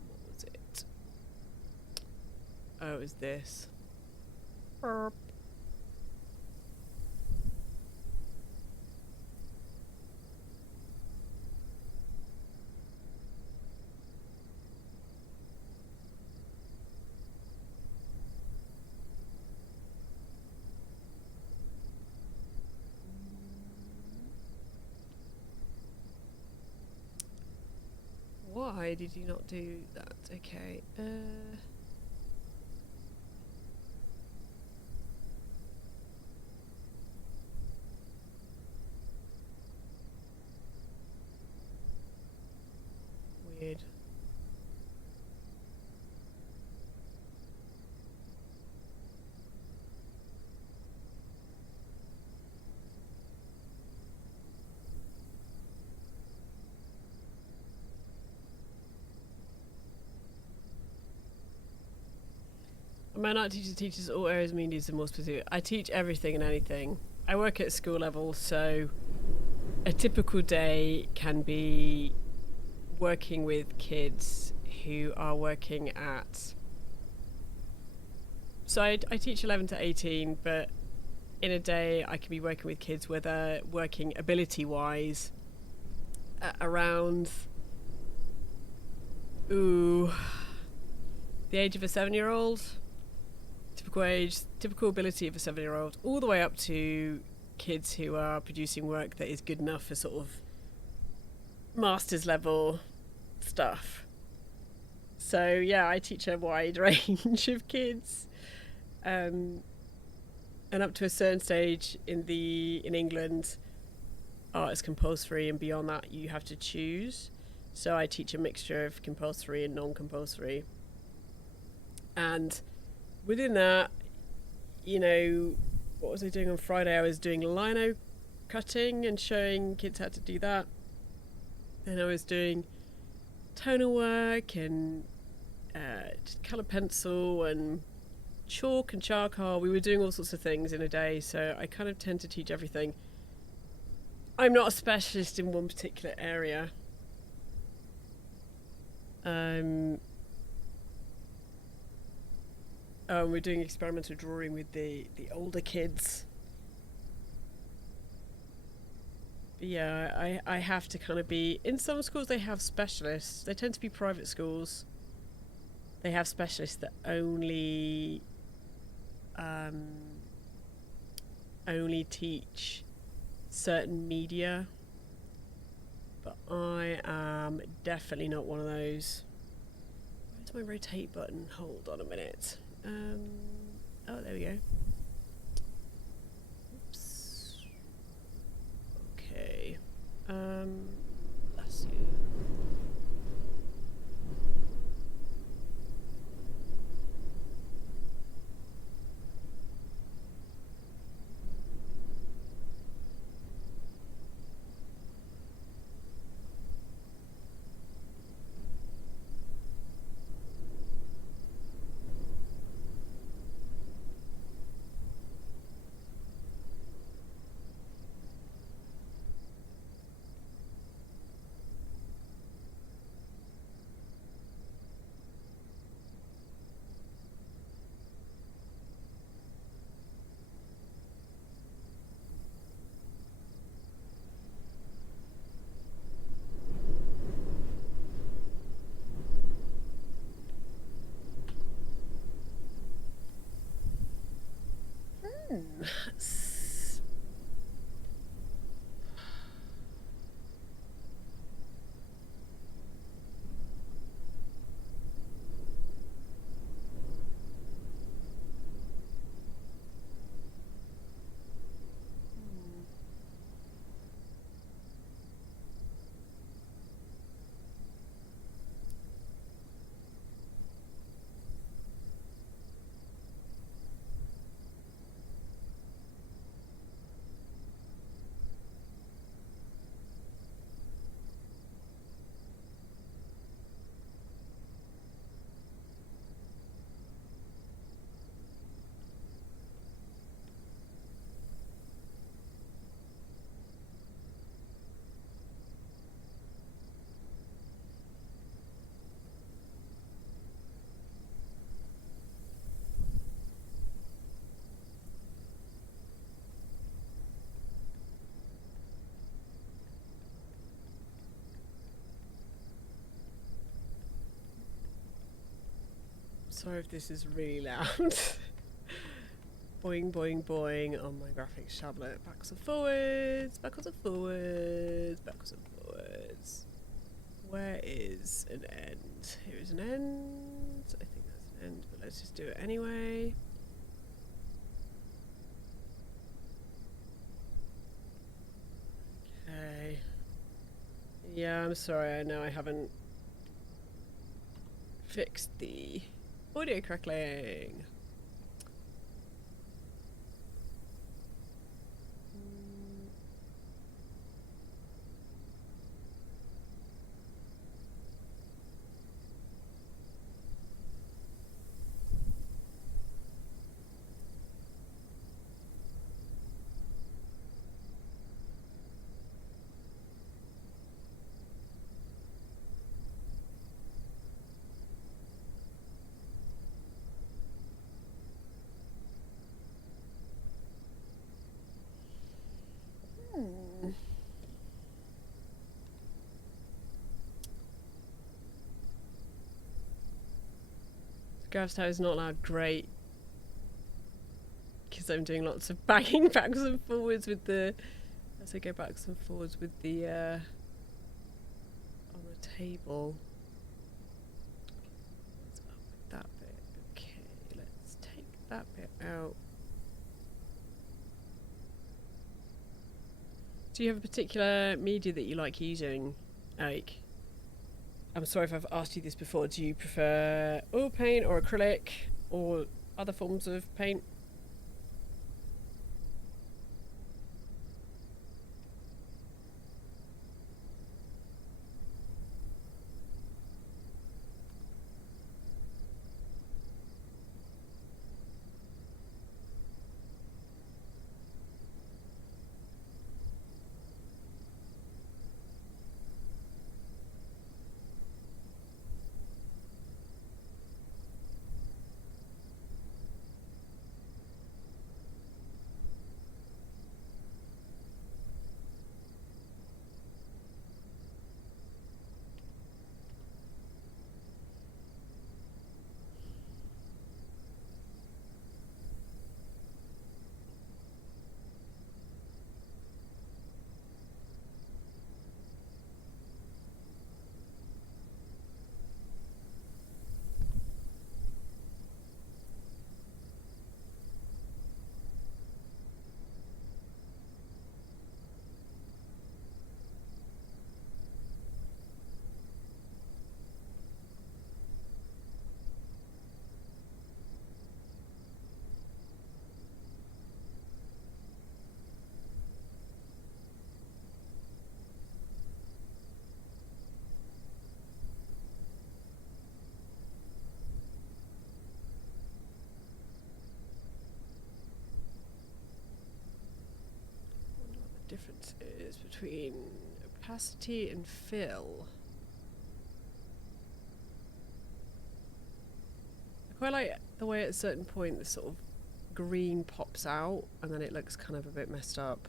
What was it? Oh, it was this. Burp. Why did you not do that? Okay. Weird. My art teacher teaches all areas of media and more specific. I teach everything and anything. I work at school level, so a typical day can be working with kids who are working at... So I teach 11 to 18, but in a day I can be working with kids where they're working ability-wise around... the age of a 7-year-old. Typical age, typical ability of a 7-year-old, all the way up to kids who are producing work that is good enough for sort of master's level stuff. So yeah, I teach a wide range of kids, and up to a certain stage in England, art is compulsory, and beyond that you have to choose. So I teach a mixture of compulsory and non-compulsory, and within that, you know, what was I doing on Friday? I was doing lino cutting and showing kids how to do that. Then I was doing tonal work and just colour pencil and chalk and charcoal. We were doing all sorts of things in a day, so I kind of tend to teach everything. I'm not a specialist in one particular area. We're doing experimental drawing with the older kids. But yeah, I have to kind of be... In some schools they have specialists. They tend to be private schools. They have specialists that um, only teach certain media, but I am definitely not one of those. Where's my rotate button? Hold on a minute. Oh, there we go. Oops. Okay. Bless you. Sorry if this is really loud. Boing, boing, boing on my graphics tablet. Backwards and forwards, backwards and forwards, backwards and forwards. Where is an end? Here is an end. I think that's an end, but let's just do it anyway. Okay. Yeah, I'm sorry, I know I haven't fixed the audio crackling. Grav's is not loud. Great, because I'm doing lots of banging backwards and forwards with the. As I go backwards and forwards with the on the table. What's up with that bit? Okay, let's take that bit out. Do you have a particular media that you like using, Eric? I'm sorry if I've asked you this before. Do you prefer oil paint or acrylic or other forms of paint? difference is between opacity and fill. I quite like the way at a certain point the sort of green pops out and then it looks kind of a bit messed up.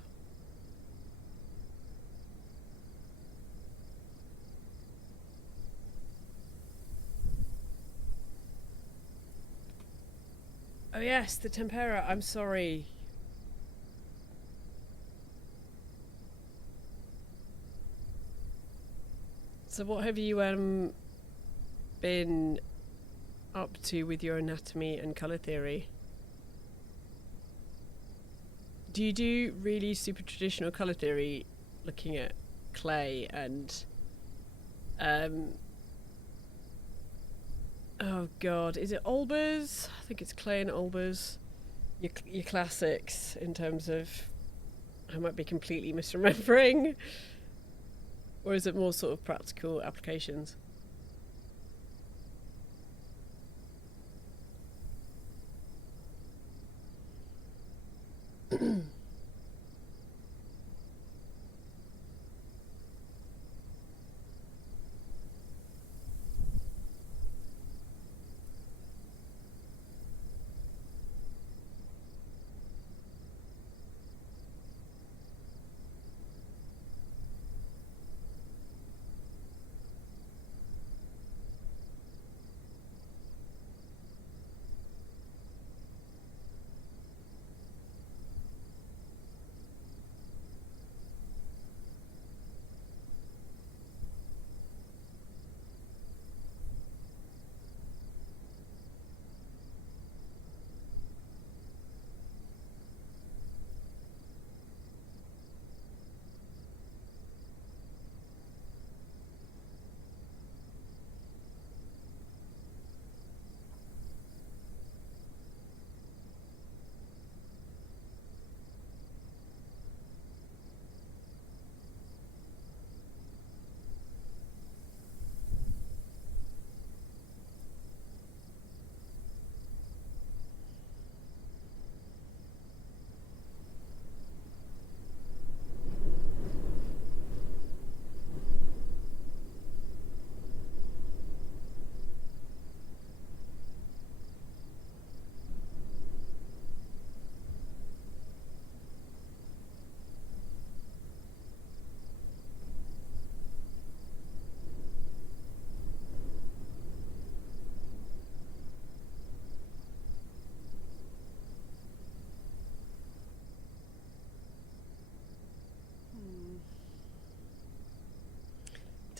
Oh yes, the tempera, I'm sorry. So what have you been up to with your anatomy and colour theory? Do you do really super traditional colour theory, looking at clay and oh god, is it Olbers? I think it's clay and Olbers. Your classics in terms of, I might be completely misremembering. Or is it more sort of practical applications?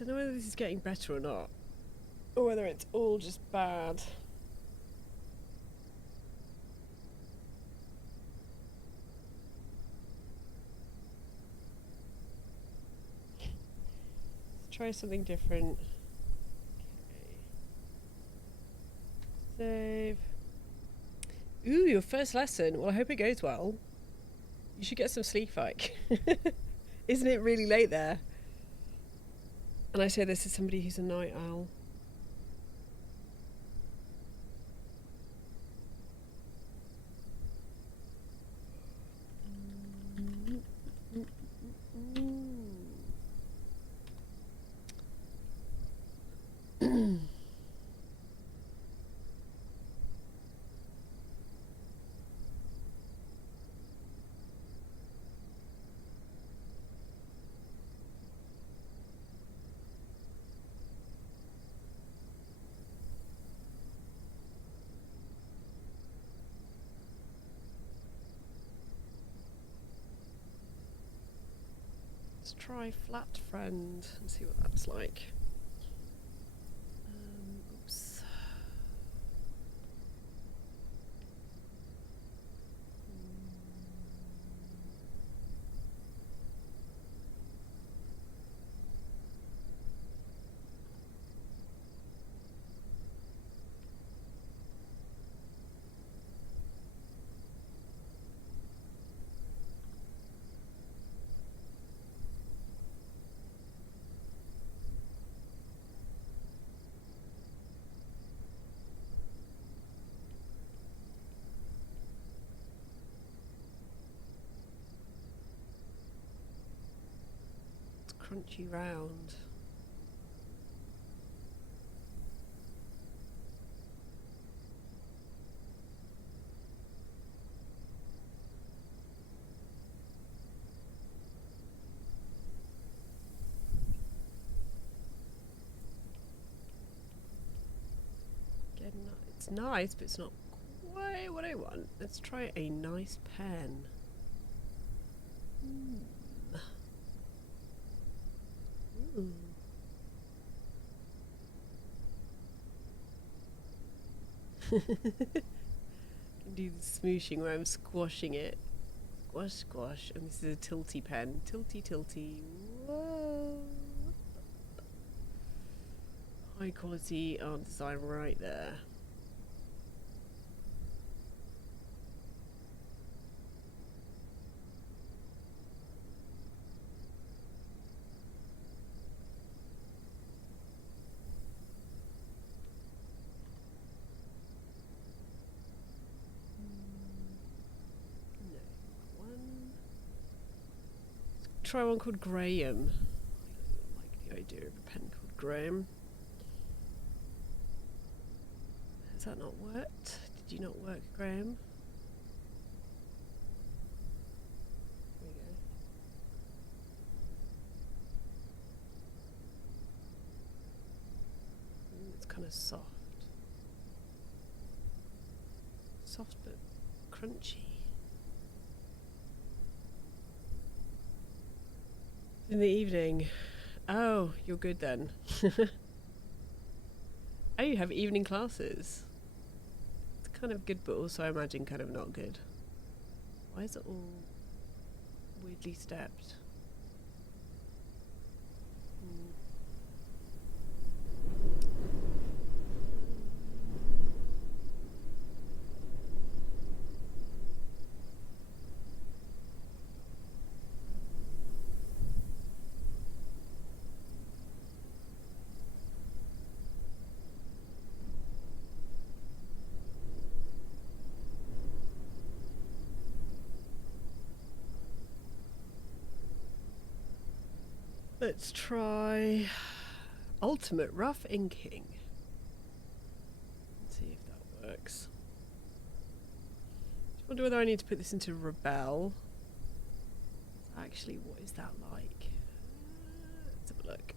I don't know whether this is getting better or not, or whether it's all just bad. Let's try something different. Okay. Save. Ooh, your first lesson. Well, I hope it goes well. You should get some sleep, Ike. Isn't it really late there? And I say this as somebody who's a night owl. Let's try flat friend and see what that's like. Oops. crunchy round. Again, it's nice, but it's not quite what I want. Let's try a nice pen. Ooh. Can do the smooshing where I'm squashing it. Squash, squash. And this is a tilty pen. Tilty, tilty. Whoa. High quality art design right there. Try one called Graham. I like the idea of a pen called Graham. Has that not worked? Did you not work, Graham? There we go. Ooh, it's kind of soft. Soft but crunchy. In the evening. Oh, you're good then. Oh, you have evening classes. It's kind of good, but also I imagine kind of not good. Why is it all weirdly stepped? Let's try ultimate rough inking. Let's see if that works. I wonder whether I need to put this into Rebel. Actually, what is that like? Let's have a look.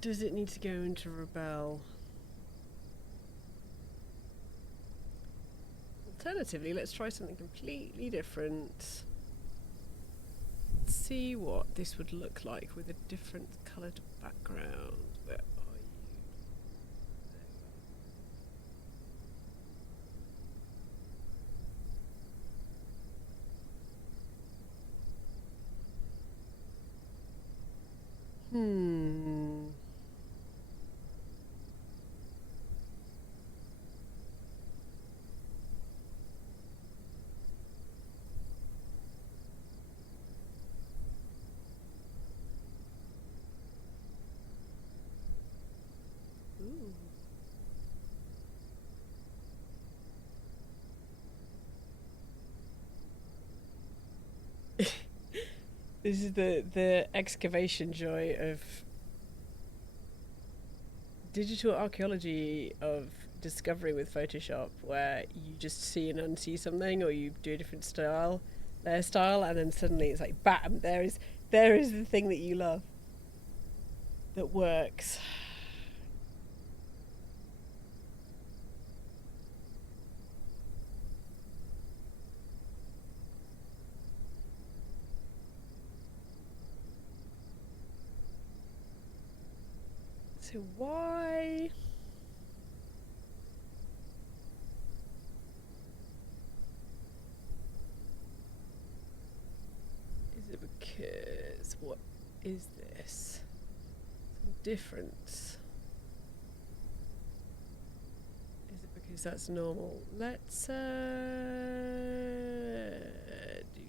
Does it need to go into Rebel? Alternatively, let's try something completely different. Let's see what this would look like with a different coloured background. Where are you? Ooh. This is the excavation joy of digital archaeology of discovery with Photoshop, where you just see and unsee something, or you do a different style, their style, and then suddenly it's like, bam! There is the thing that you love that works. So why? Is it because, what is this? Some difference. Is it because that's normal? Let's do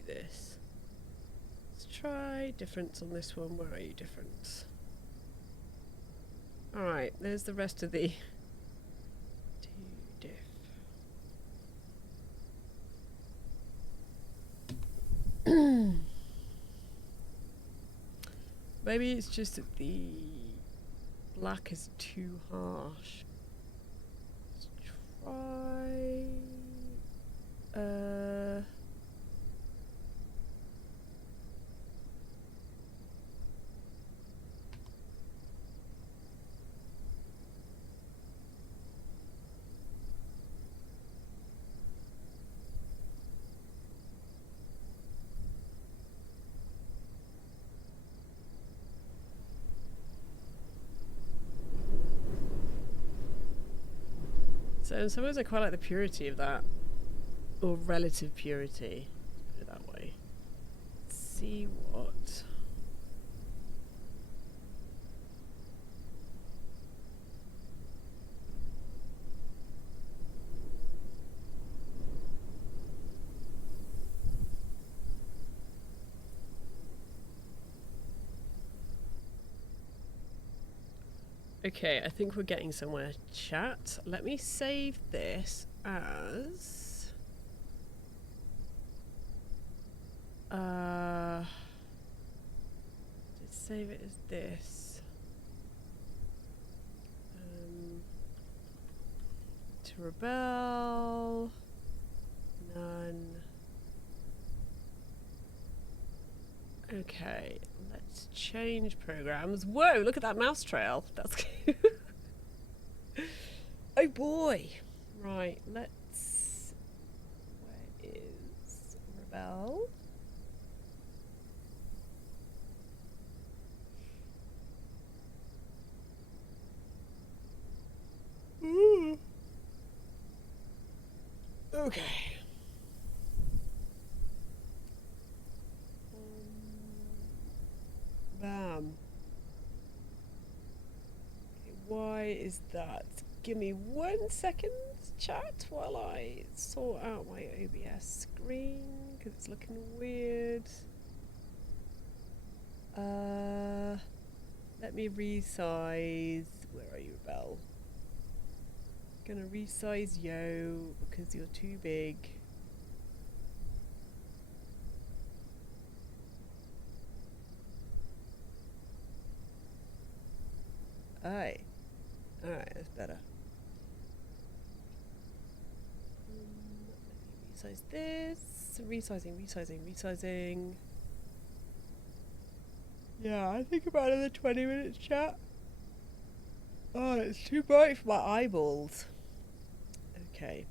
this. Let's try difference on this one. Where are you, difference? Alright, there's the rest of the diff. Maybe it's just that the black is too harsh. Let's try... So in some ways I quite like the purity of that. Or relative purity. Put it that way. Let's see what... Okay, I think we're getting somewhere, chat. Let me save this as... just save it as this. To rebel. None. Okay, let's change programs. Whoa, look at that mouse trail. That's cute. Oh boy. Right, let's... Where is rebel? Ooh. Okay. Bam. Okay, why is that? Give me 1 second, chat, while I sort out my OBS screen, because it's looking weird. Let me resize. Where are you, Rebel? Gonna resize Yo, because you're too big. Aye. Alright, that's better. Let me resize this. Resizing. Yeah, I think about another 20 minutes, chat. Oh, it's too bright for my eyeballs. Okay.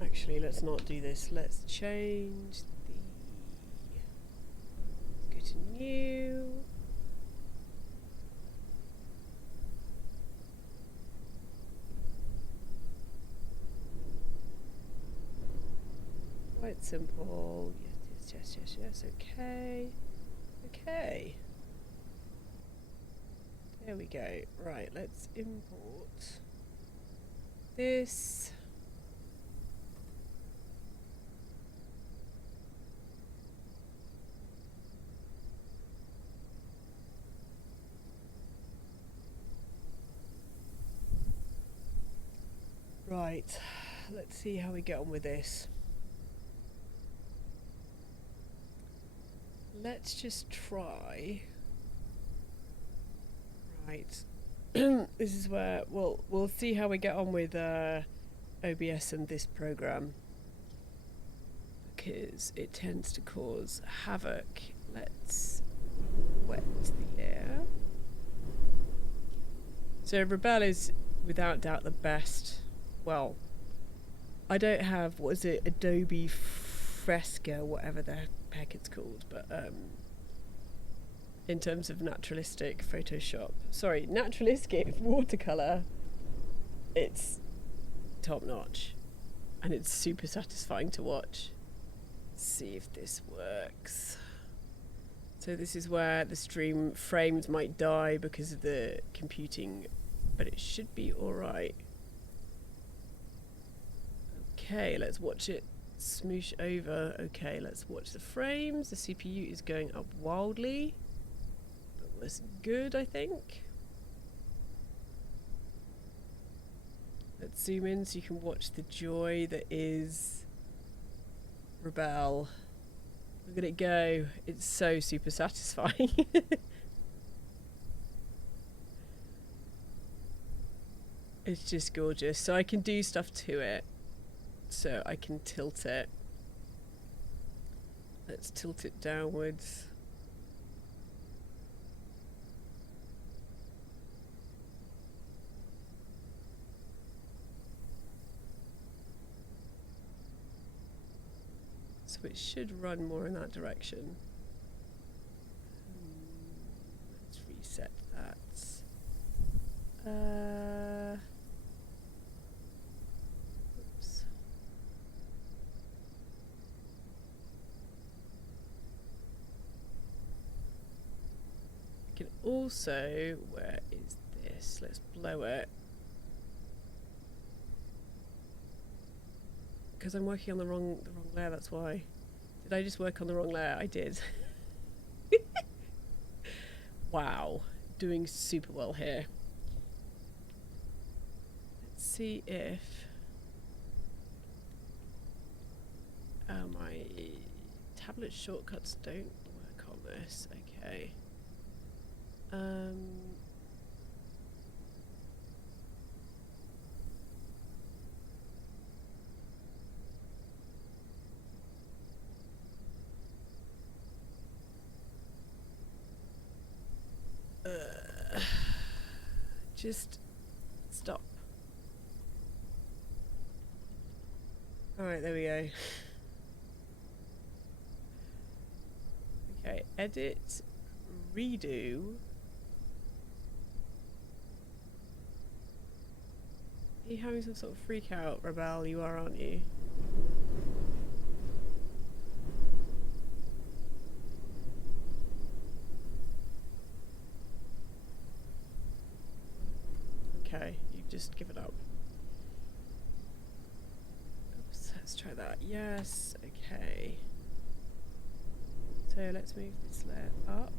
Actually, let's not do this. Let's change the... Let's go to new. Quite simple. Yes. Okay. There we go. Right, let's import this. Right, let's see how we get on with this. Let's just try. Right, this is where we'll see how we get on with OBS and this program, because it tends to cause havoc. Let's wet the air. So Rebel is without doubt the best. Well, I don't have, what is it, Adobe Fresco, whatever the heck it's called, but in terms of naturalistic watercolour, it's top notch. and it's super satisfying to watch. Let's see if this works. So this is where the stream frames might die because of the computing, but it should be alright. Okay, let's watch it smoosh over. Okay, let's watch the frames. The CPU is going up wildly. That was good, I think. Let's zoom in so you can watch the joy that is Rebelle. Look at it go. It's so super satisfying. It's just gorgeous. So I can do stuff to it. So I can tilt it. Let's tilt it downwards. So it should run more in that direction. Let's reset that. Oops. We can also, where is this? Let's blow it. Because I'm working on the wrong layer, that's why. Did I just work on the wrong layer? I did. Wow, doing super well here. Let's see if my tablet shortcuts don't work on this. Okay. Just stop. Alright, there we go. Okay, edit, redo. Are you having some sort of freak out, Rebelle? You are, aren't you? Okay, you've just given up. Oops, let's try that. Yes, okay. So let's move this layer up.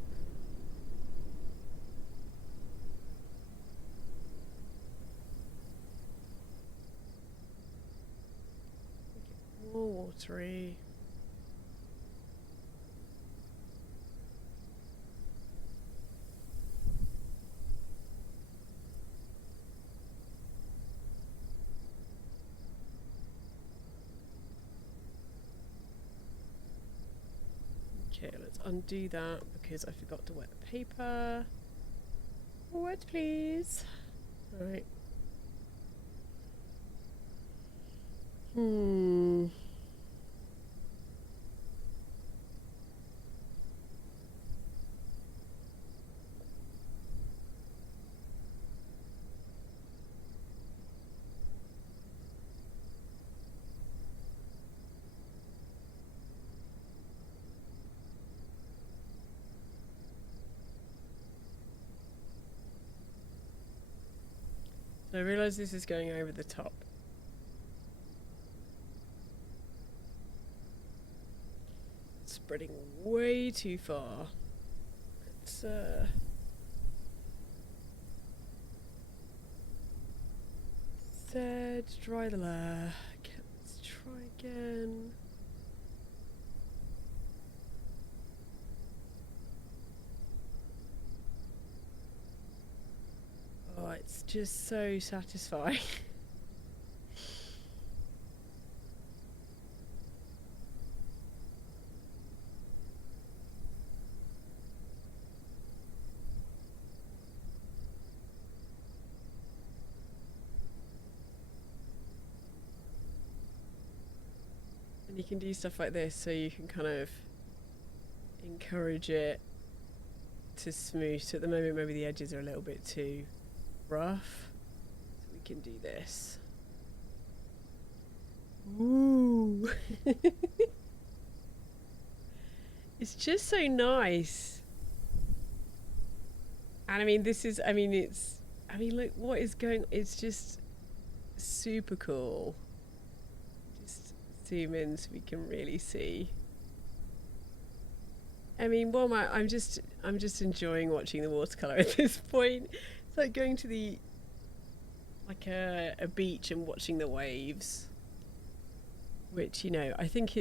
Make it more watery. Okay, let's undo that because I forgot to wet the paper. Wet, please. Alright. I realise this is going over the top. It's spreading way too far. Let's said dry the layer. Okay, let's try again. Oh, it's just so satisfying. And you can do stuff like this, so you can kind of encourage it to smooth. So at the moment, maybe the edges are a little bit too rough. So we can do this. Ooh. It's just so nice. And I mean, look what is going, it's just super cool. Just zoom in so we can really see. I mean, well, I'm just enjoying watching the watercolor at this point. It's like going to a beach and watching the waves. Which, I think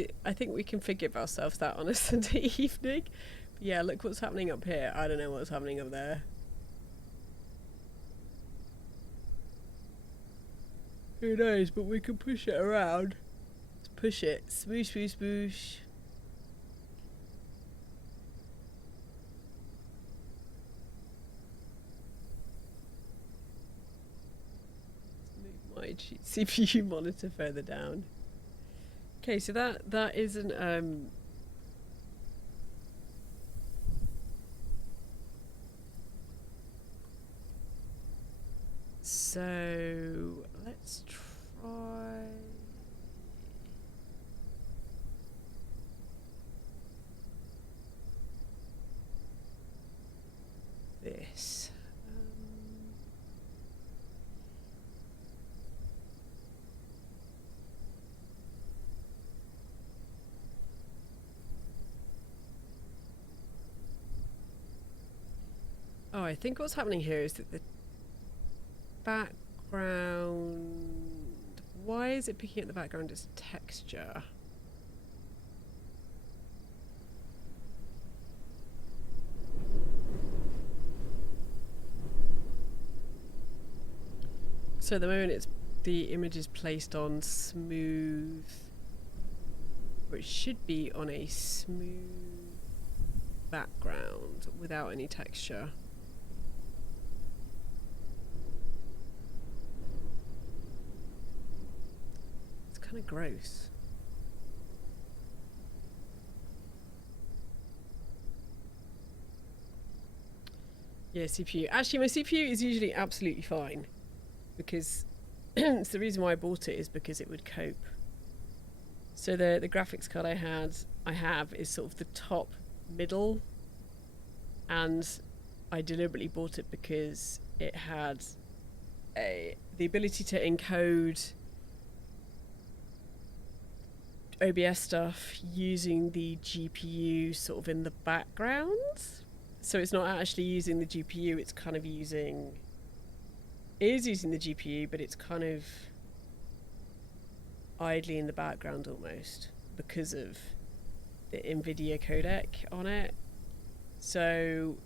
we can forgive ourselves that on a Sunday evening. But yeah, look what's happening up here. I don't know what's happening up there. Who knows, but we can push it around. Let's push it. Swoosh, swoosh, swoosh. Let's move my CPU monitor further down. Okay, so that isn't so let's try this. Oh, I think what's happening here is that the background... Why is it picking up the background as texture? So at the moment the image is placed on smooth, or it should be on a smooth background without any texture. Kind of gross. Yeah, CPU. Actually, my CPU is usually absolutely fine because it's the reason why I bought it is because it would cope. So the graphics card I have is sort of the top middle, and I deliberately bought it because it had the ability to encode OBS stuff using the GPU sort of in the background. So it's not actually using the GPU, it's kind of using the GPU, but it's kind of idly in the background almost because of the NVIDIA codec on it. So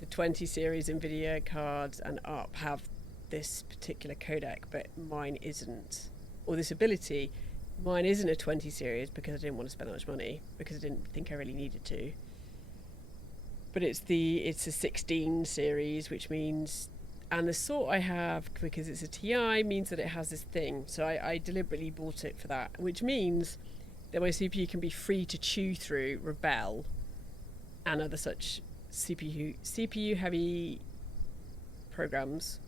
the 20 series NVIDIA cards and up have this particular codec, but mine isn't, or this ability. Mine isn't a 20 series because I didn't want to spend that much money, because I didn't think I really needed to. But it's a 16 series, which means, and the sort I have, because it's a TI, means that it has this thing. So I deliberately bought it for that, which means that my CPU can be free to chew through Rebel and other such CPU heavy programs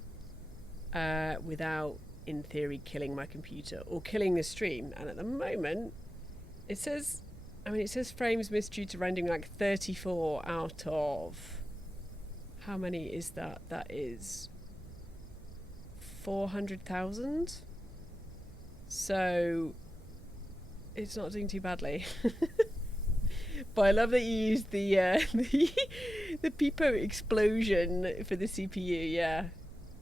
without, in theory, killing my computer or killing the stream. And at the moment it says frames missed due to rendering like 34 out of, how many is that? That is 400,000. So it's not doing too badly. But I love that you used the Pipo explosion for the CPU. Yeah,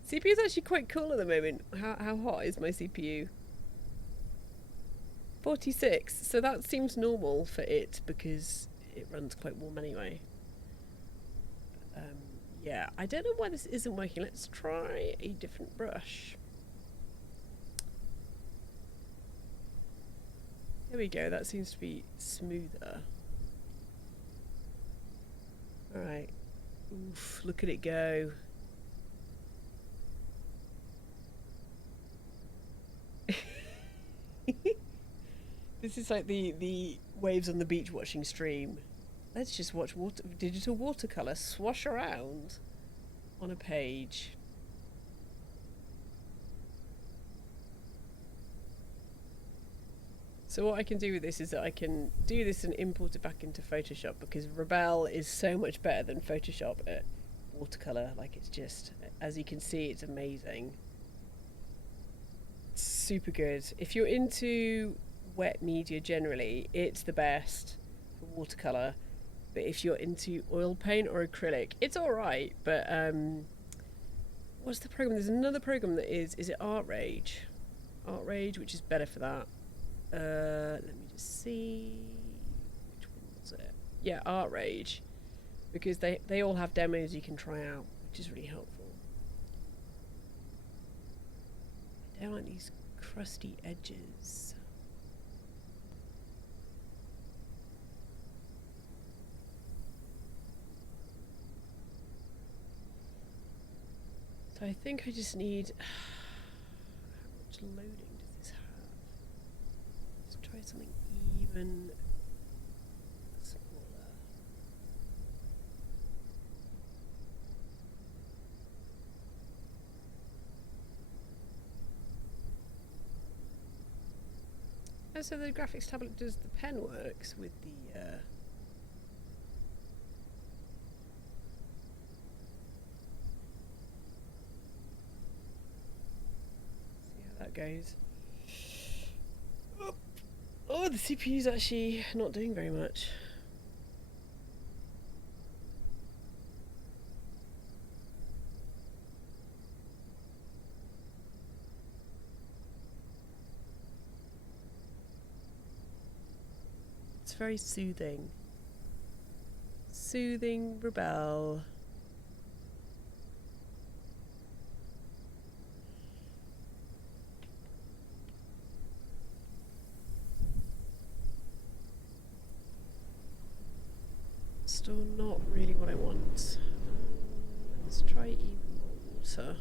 CPU is actually quite cool at the moment. How hot is my CPU? 46. So that seems normal for it because it runs quite warm anyway. Yeah, I don't know why this isn't working. Let's try a different brush. There we go. That seems to be smoother. All right. Oof! Look at it go. This is like the waves on the beach watching stream. Let's just watch digital watercolor swash around on a page. So what I can do with this is that I can do this and import it back into Photoshop, because Rebelle is so much better than Photoshop at watercolor. Like, it's just, as you can see, it's amazing. It's super good. If you're into wet media generally, it's the best for watercolor. But if you're into oil paint or acrylic, it's all right. But what's the program? There's another program that is it Art Rage? Art Rage, which is better for that. Let me just see. Which one was it? Yeah, Art Rage. Because they all have demos you can try out, which is really helpful. I don't like these crusty edges. So I think I just need... How much loading does this have? Let's try something even smaller. Oh, so the graphics tablet does the pen works with the... that goes. Oh, the CPU's actually not doing very much. It's very soothing. Soothing Rebelle. Still not really what I want. Let's try even more water.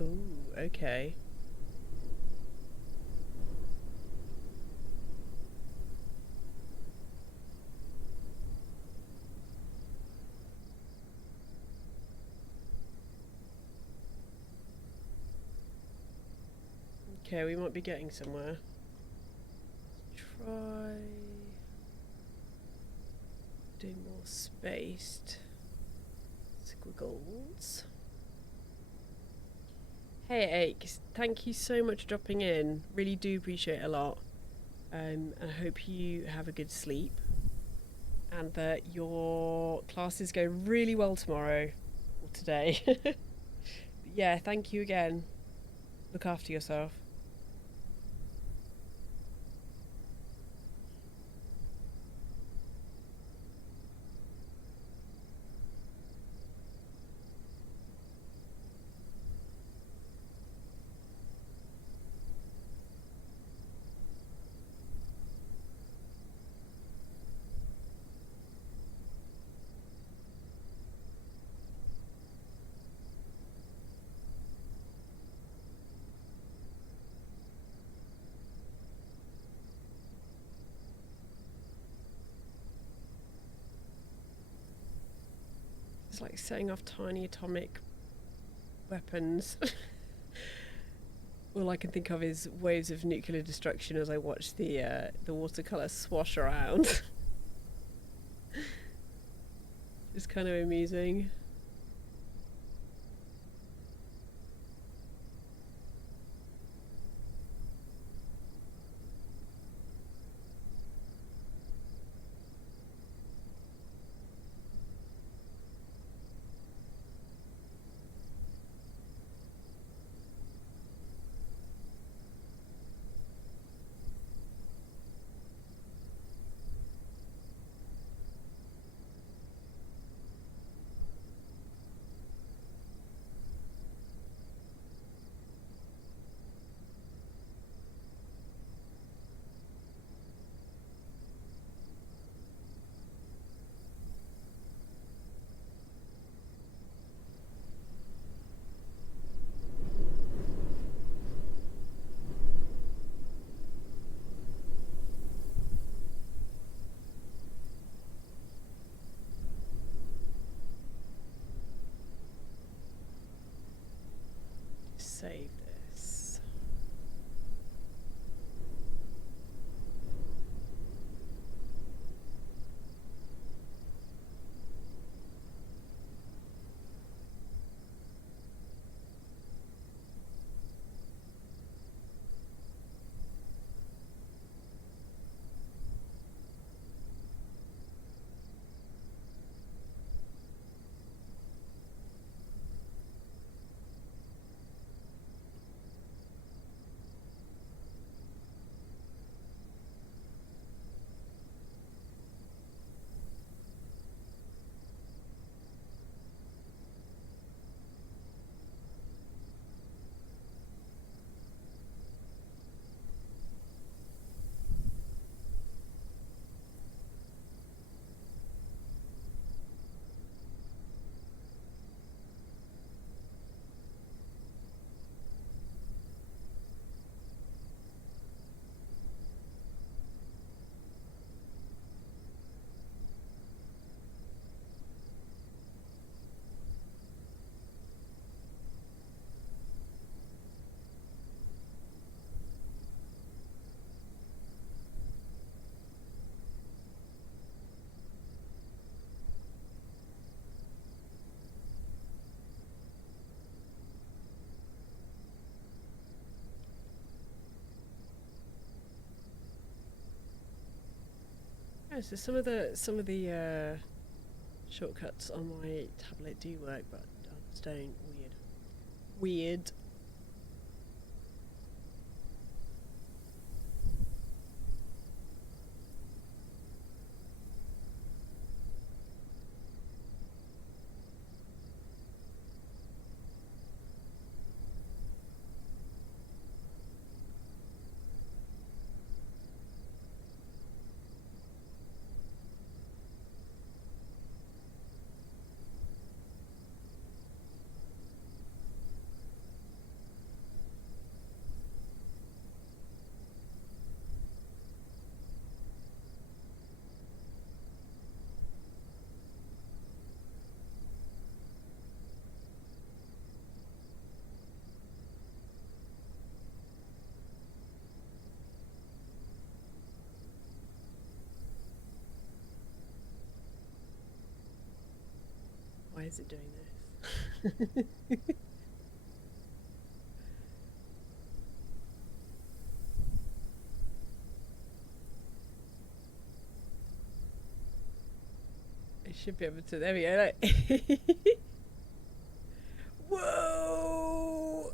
Ooh, okay. Okay, we might be getting somewhere. Try doing more spaced squiggles. Hey Aches, thank you so much for dropping in. Really do appreciate it a lot. I hope you have a good sleep and that your classes go really well tomorrow or today. Yeah, thank you again. Look after yourself. It's like setting off tiny atomic weapons. All I can think of is waves of nuclear destruction as I watch the watercolor swash around. It's kind of amusing. save this. Yeah, so some of the shortcuts on my tablet do work, but others don't. Weird. Weird. Why is it doing this? I should be able to. There we go. Like whoa!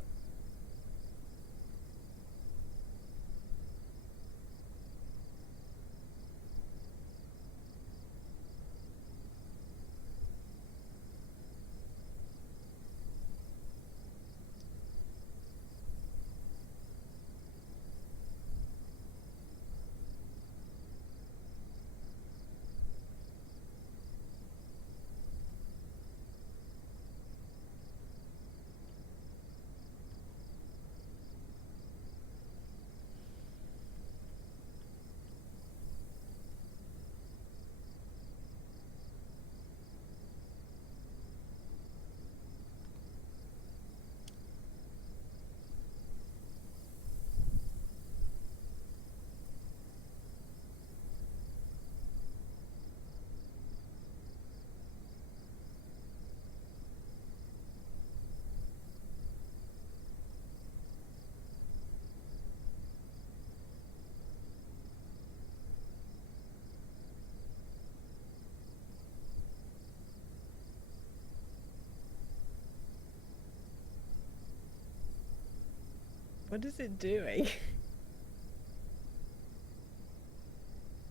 What is it doing?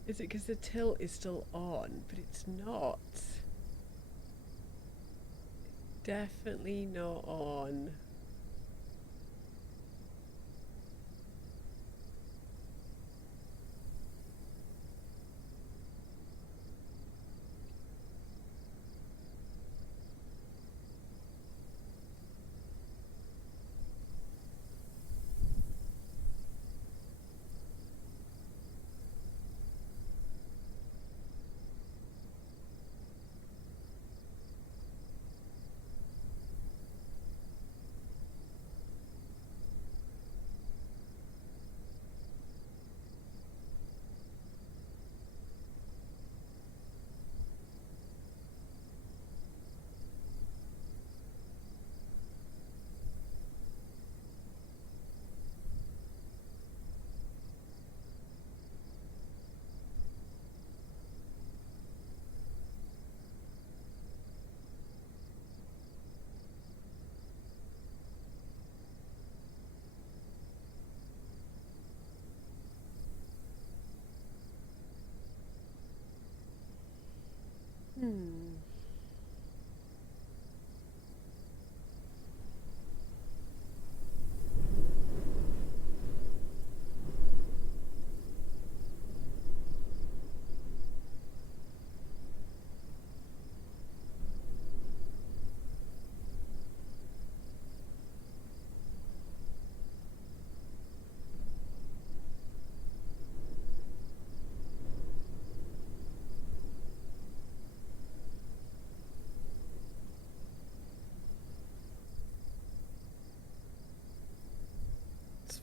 Is it because the tilt is still on, but it's not? Definitely not on.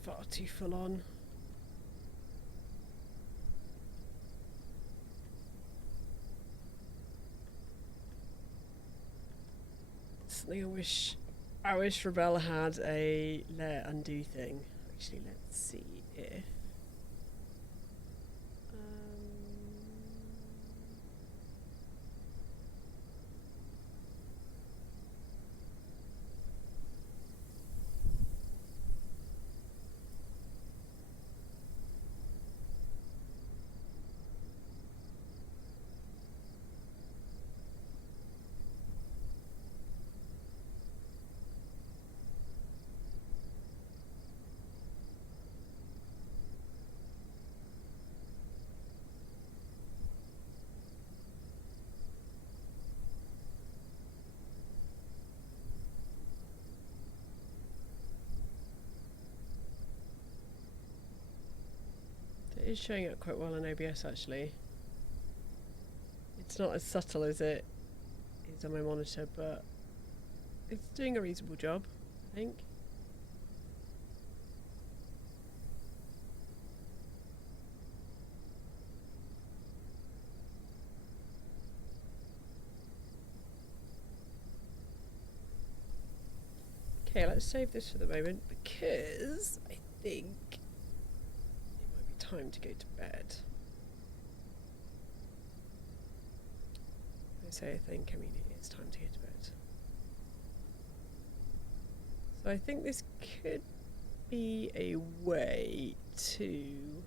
far too full on. Something I wish Rebel had a layer undo thing. Actually, let's see if it is showing up quite well on OBS actually. It's not as subtle as it is on my monitor, but it's doing a reasonable job, I think. Okay, let's save this for the moment because I think it might be time to go to bed. I say I think, I mean it is time to go to bed. So I think this could be a way to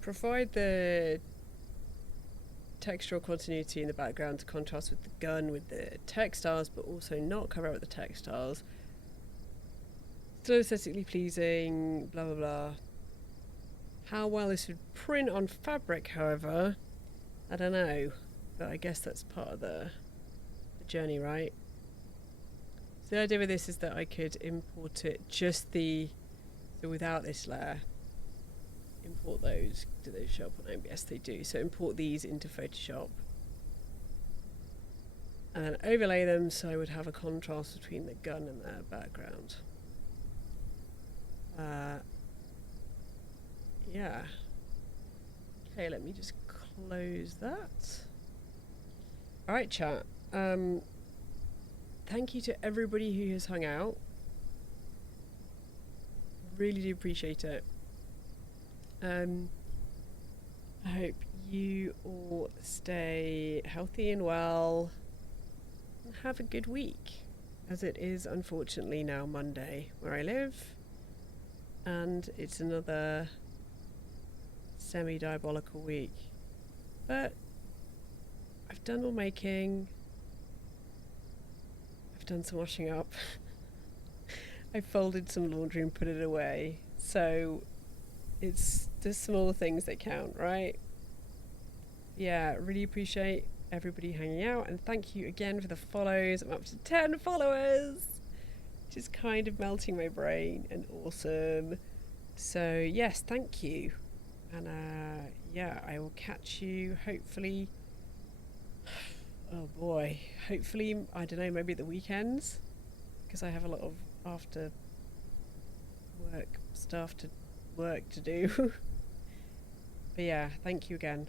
provide the textural continuity in the background to contrast with the gun, with the textiles, but also not cover up with the textiles. Still aesthetically pleasing, blah blah blah. How well this would print on fabric, however, I don't know. But I guess that's part of the journey, right? So the idea with this is that I could import it so without this layer. Import those. Do those show up on OBS? They do. So import these into Photoshop. And then overlay them so I would have a contrast between the gun and the background. Yeah. Okay, let me just close that. Alright, chat. Thank you to everybody who has hung out. Really do appreciate it. I hope you all stay healthy and well and have a good week, as it is unfortunately now Monday where I live, and it's another semi-diabolical week. But I've done all making, I've done some washing up, I folded some laundry and put it away, so it's the small things that count, right? Yeah, really appreciate everybody hanging out, and thank you again for the follows. I'm up to 10 followers, which is kind of melting my brain and awesome. So yes, thank you. And yeah, I will catch you hopefully, oh boy, hopefully, I don't know, maybe at the weekends, because I have a lot of after work stuff to do. But yeah, thank you again.